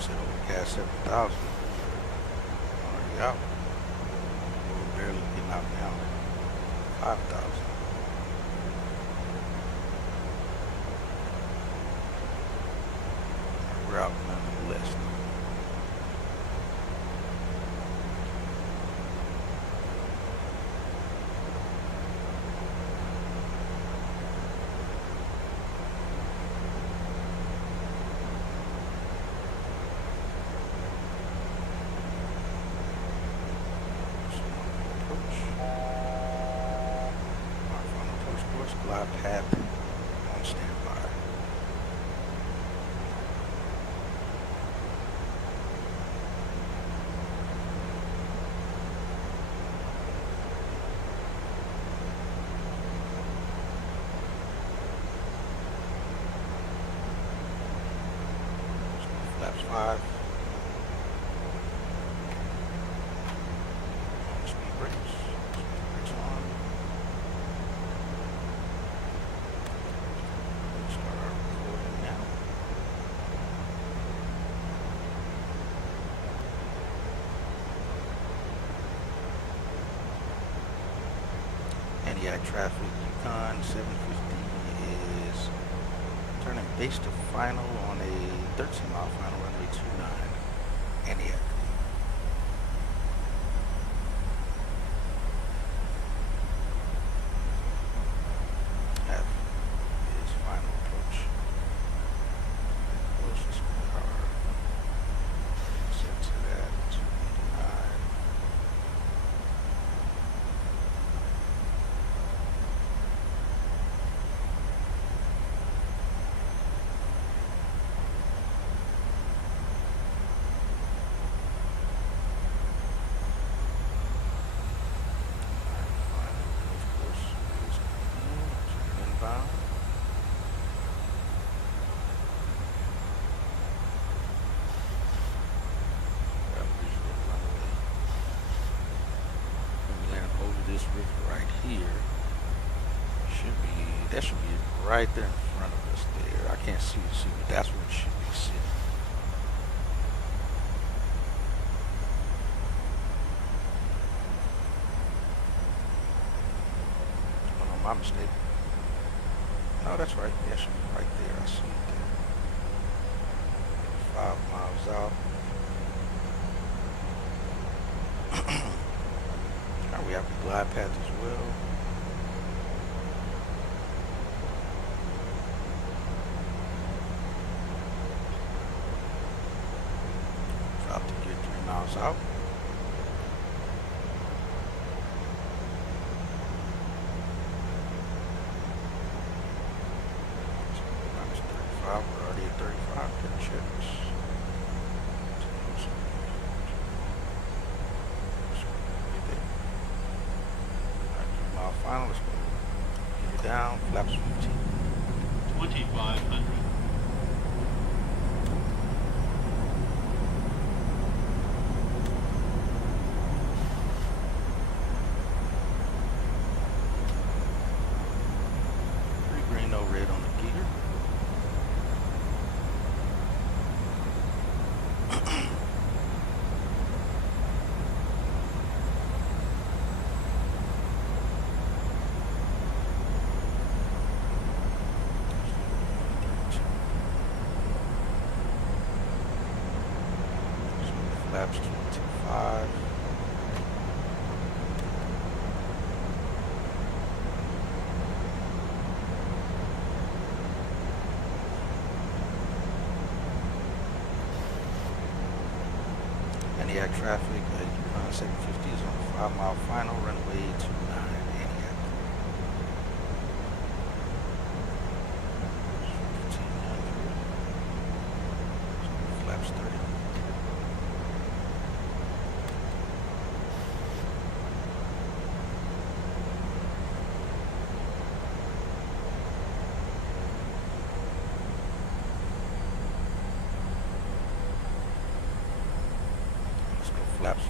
Said overcast 7,000. Already out. We're barely getting out now. 5,000. We're out nonetheless. Glide path on standby. Flaps 5. Speed brakes. Speed brakes on. Traffic Yukon 750 is turning base to final on a 13-mile final runway 29. Antioch. F is final approach. Closest car. Set to that 289. This river right here that should be right there in front of us there. I can't see but that's where it should be sitting. Oh no, my mistake. No, that's right. That should be right there. I see it there. 5 miles out. We have the glide path as well. down, flaps 15. 2500. Green, no red on the gear. Flaps 25. Antioch traffic, Yukon 750 is on a 5-mile final, runway 29, Antioch. 1500. Flaps 30. Flaps.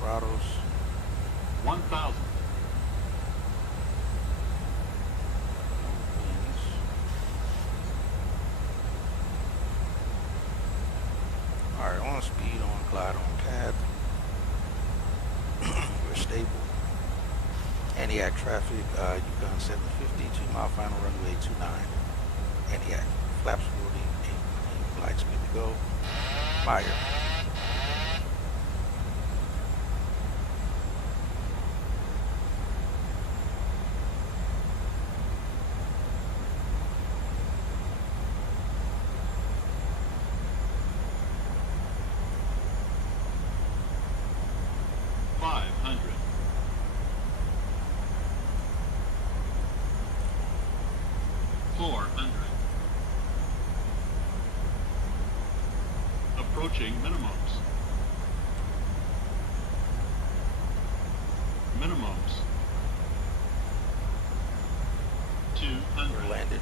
Vibratos. 1000. Alright, on speed, on glide, on cab. We're stable. Antioch traffic, Yukon 750, 2-mile final, runway 29. Antioch, flaps 40, 8, lights good to go. Fire. Approaching minimums. Minimums. 200. Landed.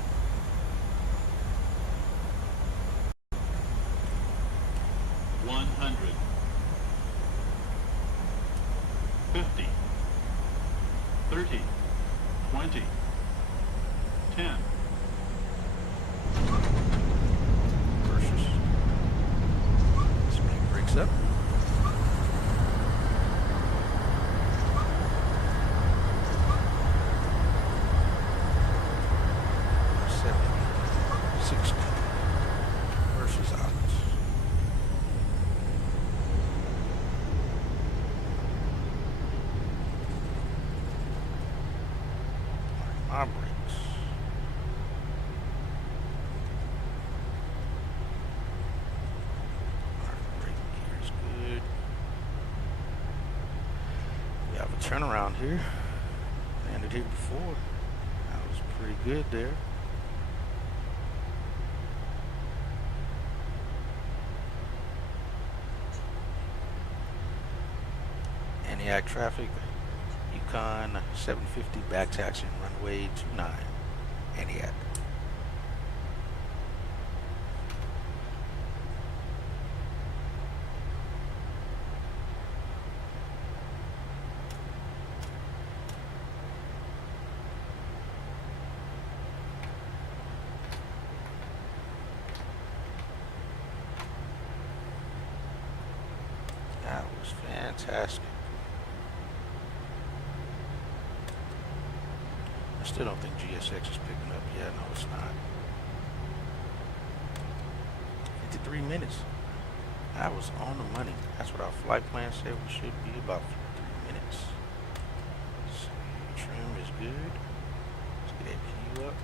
100. 50. 30. 20. 10. Versus. This man breaks up. Versus out. My brakes. Our brake gear is good. We have a turnaround here. Landed here before. That was pretty good there. Antioch traffic, Yukon 750 back taxiing runway 29, Antioch. That was fantastic. I still don't think GSX is picking up. Yeah, no, it's not. 53 minutes. That was on the money. That's what our flight plan said we should be, about 53 minutes. So, trim is good. Let's get that PU up.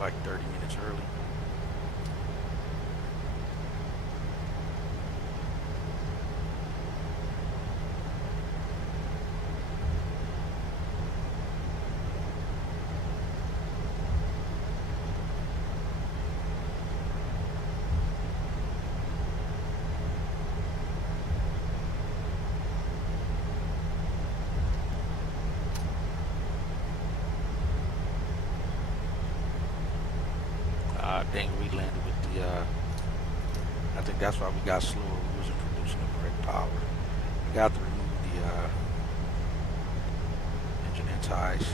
like 30 minutes early. Dang, we landed with the, I think that's why we got slower. We wasn't producing the correct power. We got to remove the engine anti-ice.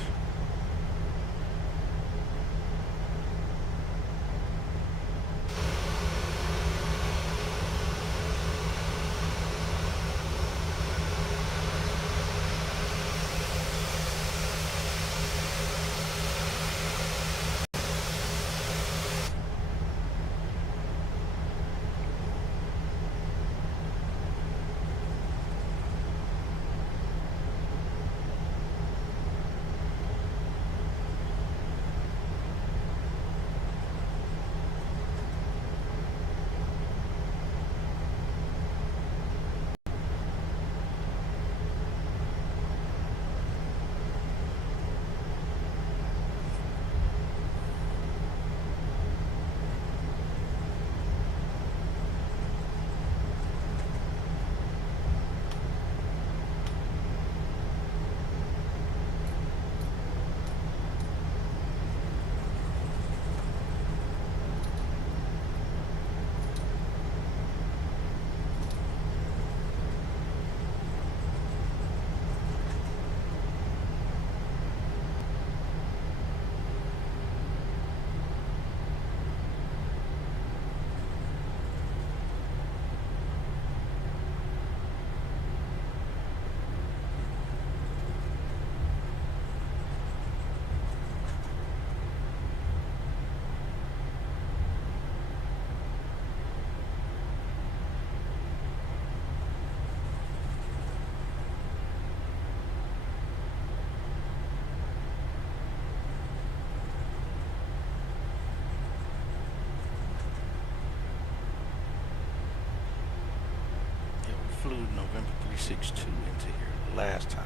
Flew November 362 into here last time.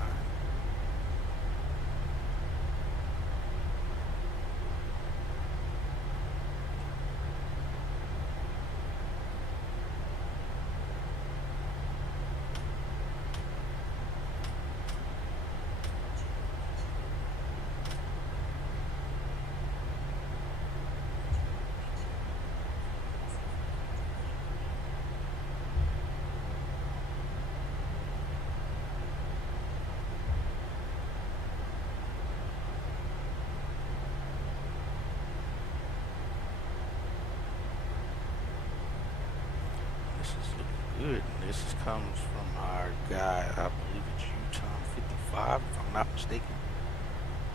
Good. This comes from our guy, I believe it's UTOM 55, if I'm not mistaken.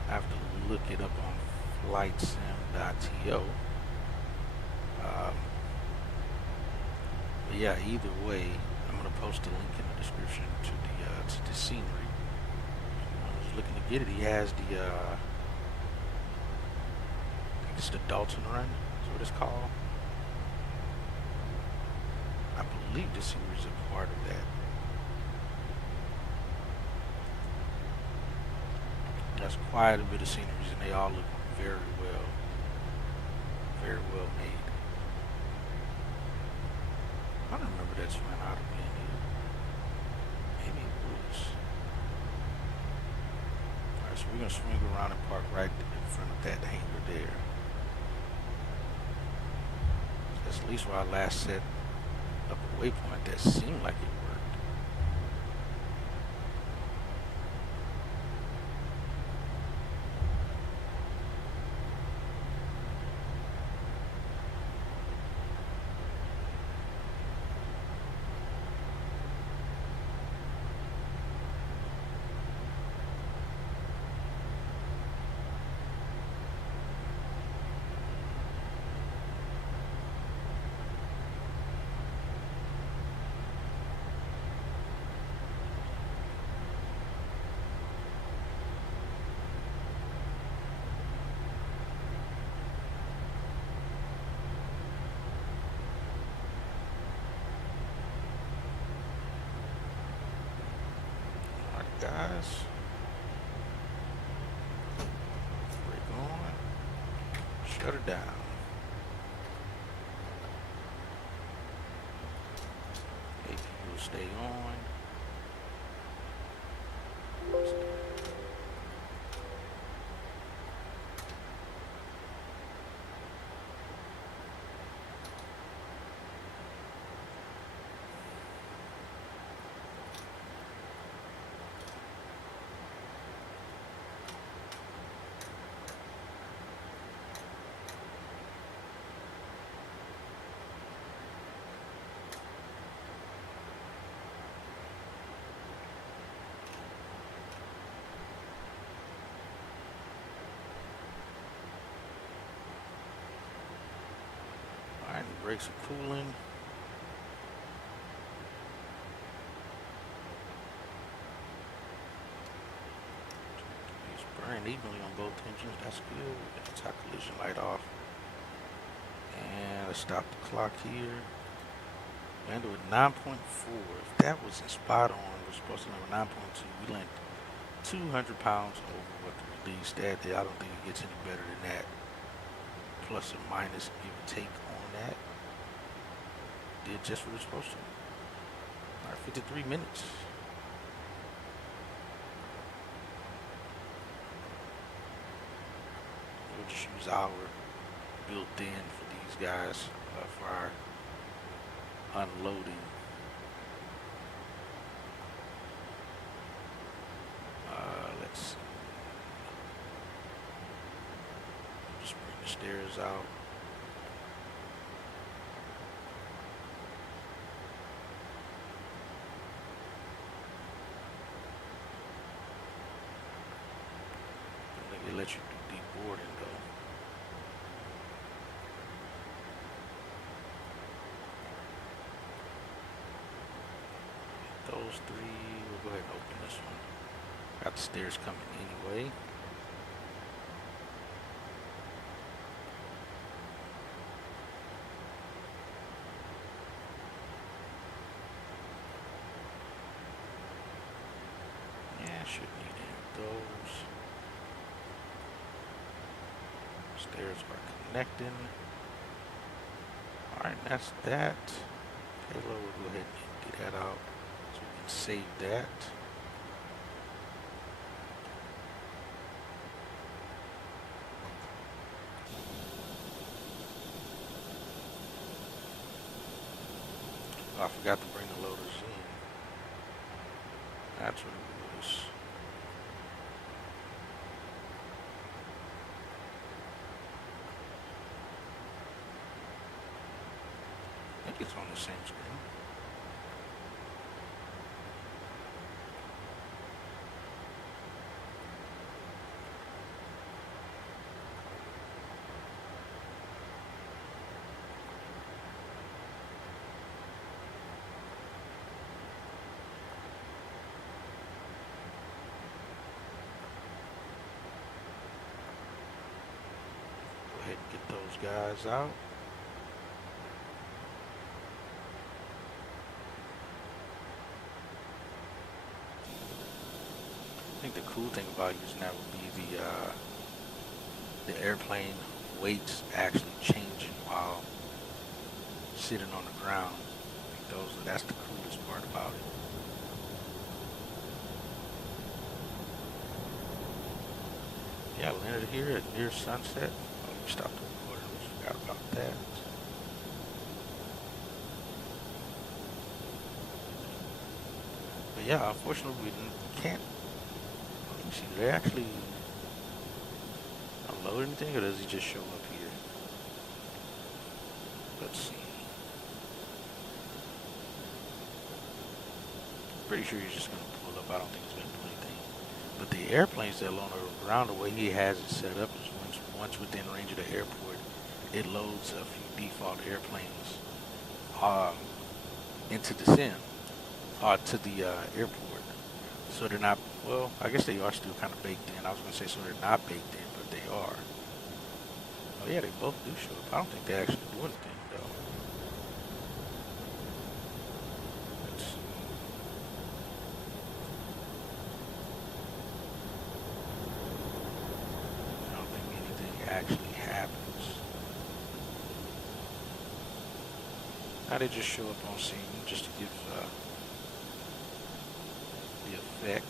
I have to look it up on flightsim.to. But yeah, either way, I'm going to post a link in the description to the scenery. I was looking to get it. He has the, I think it's the Dalton Run, is what it's called. I believe the scenery is a part of that. That's quite a bit of sceneries, and they all look very well made. I don't remember that swing out of being here. Maybe it was. Alright, so we're gonna swing around and park right in front of that hangar there. That's at least where I last set up a waypoint that seemed like it worked. guys. Brake on. Shut her down. AP will stay on. Alright, the brakes are cooling. It's burning evenly on both engines. That's good. That's our collision light off. And let's stop the clock here. Landed with 9.4. If that was in spot on, we're supposed to land with 9.2. We landed 200 pounds over what the release that. I don't think it gets any better than that. Plus or minus, give or take on that. Did just what it's supposed to. Alright, 53 minutes. We'll just use our built-in for these guys for our unloading. Let's see. Just bring the stairs out. I think they let you do deep boarding though. Those three, we'll go ahead and open this one. Got the stairs coming anyway. Yeah, shouldn't need any of those. Stairs are connecting. Alright, that's that. Payload, we'll go ahead and get that out so we can save that. Oh, I forgot to bring the loaders in. That's what it was. I think it's on the same screen. Go ahead and get those guys out. I think the cool thing about using that would be the airplane weights actually changing while sitting on the ground. I think that's the coolest part about it. Yeah, I landed here at near sunset. Oh, we stopped the recording. We forgot about that. But yeah, unfortunately we can't. Let me see, do they actually unload anything or does he just show up here? Let's see. Pretty sure he's just going to pull up. I don't think he's going to do anything. But the airplanes that are on the ground, the way he has it set up is once within range of the airport, it loads a few default airplanes into the sim, to the airport. So they're not, well, I guess they are still kind of baked in. I was going to say so they're not baked in, but they are. Oh yeah, they both do show up. I don't think they actually do anything though. Let's see. actually happens. Now they just show up on scene just to give the effect.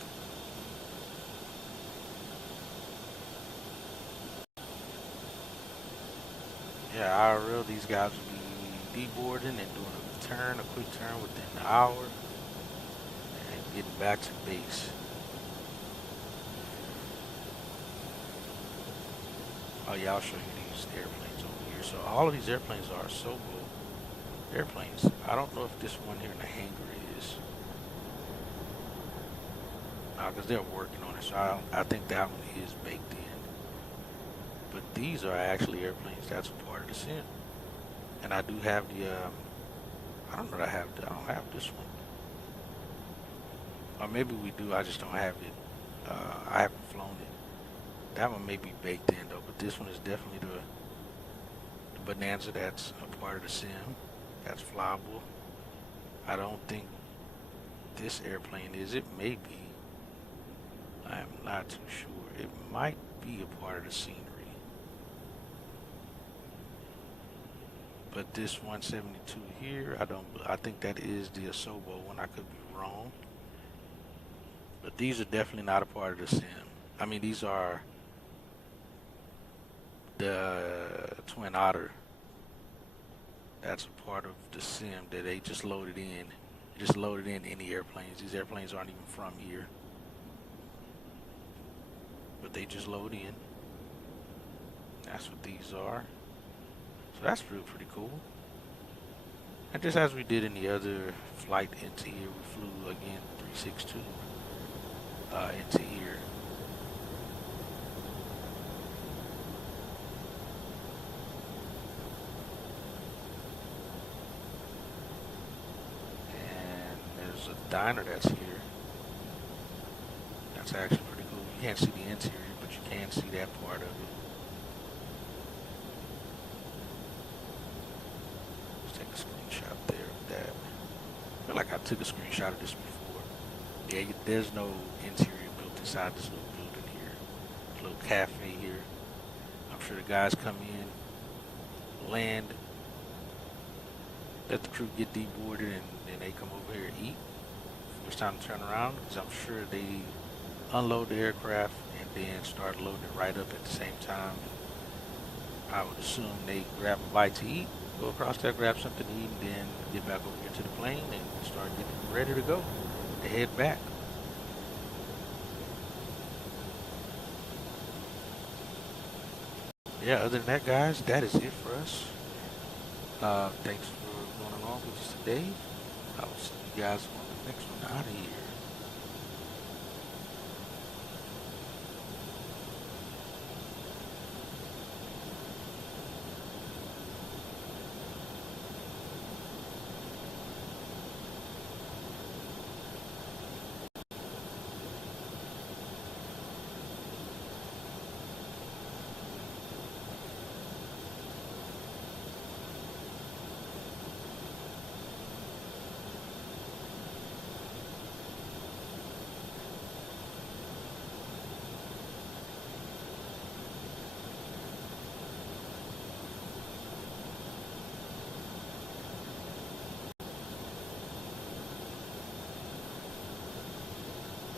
Yeah, IRL, these guys will be deboarding and doing a turn, a quick turn within the hour, and getting back to base. Oh yeah, I'll show you these airplanes over here. So all of these airplanes are SOBO airplanes. I don't know if this one here in the hangar is. Because they're working on it, so I think that one is baked in. But these are actually airplanes that's a part of the sim. And I do have the, I don't know that I don't have this one. Or maybe we do, I just don't have it. I haven't flown it. That one may be baked in though, but this one is definitely the Bonanza that's a part of the sim. That's flyable. I don't think this airplane is. It may be. I am not too sure. It might be a part of the scenery. But this 172 here, I think that is the Asobo one. I could be wrong. But these are definitely not a part of the sim. I mean, these are the Twin Otter. That's a part of the sim that they just loaded in. Just loaded in any airplanes. These airplanes aren't even from here. But they just load in. That's what these are. So that's pretty cool. And just as we did in the other flight into here, we flew again 362 into here. And there's a diner that's here. That's actually pretty cool. You can't see the interior, but you can see that part of it. Let's take a screenshot there of that. I feel like I took a screenshot of this before. Yeah, there's no interior built inside this little building here. Little cafe here. I'm sure the guys come in, land, let the crew get deboarded, and then they come over here and eat. It's time to turn around, because I'm sure they unload the aircraft and then start loading it right up at the same time. I would assume they grab a bite to eat, go across there, grab something to eat, and then get back over here to the plane and start getting ready to go. They head back. Yeah, other than that, guys, that is it for us. Thanks for going along with us today. I will see you guys on the next one out of here.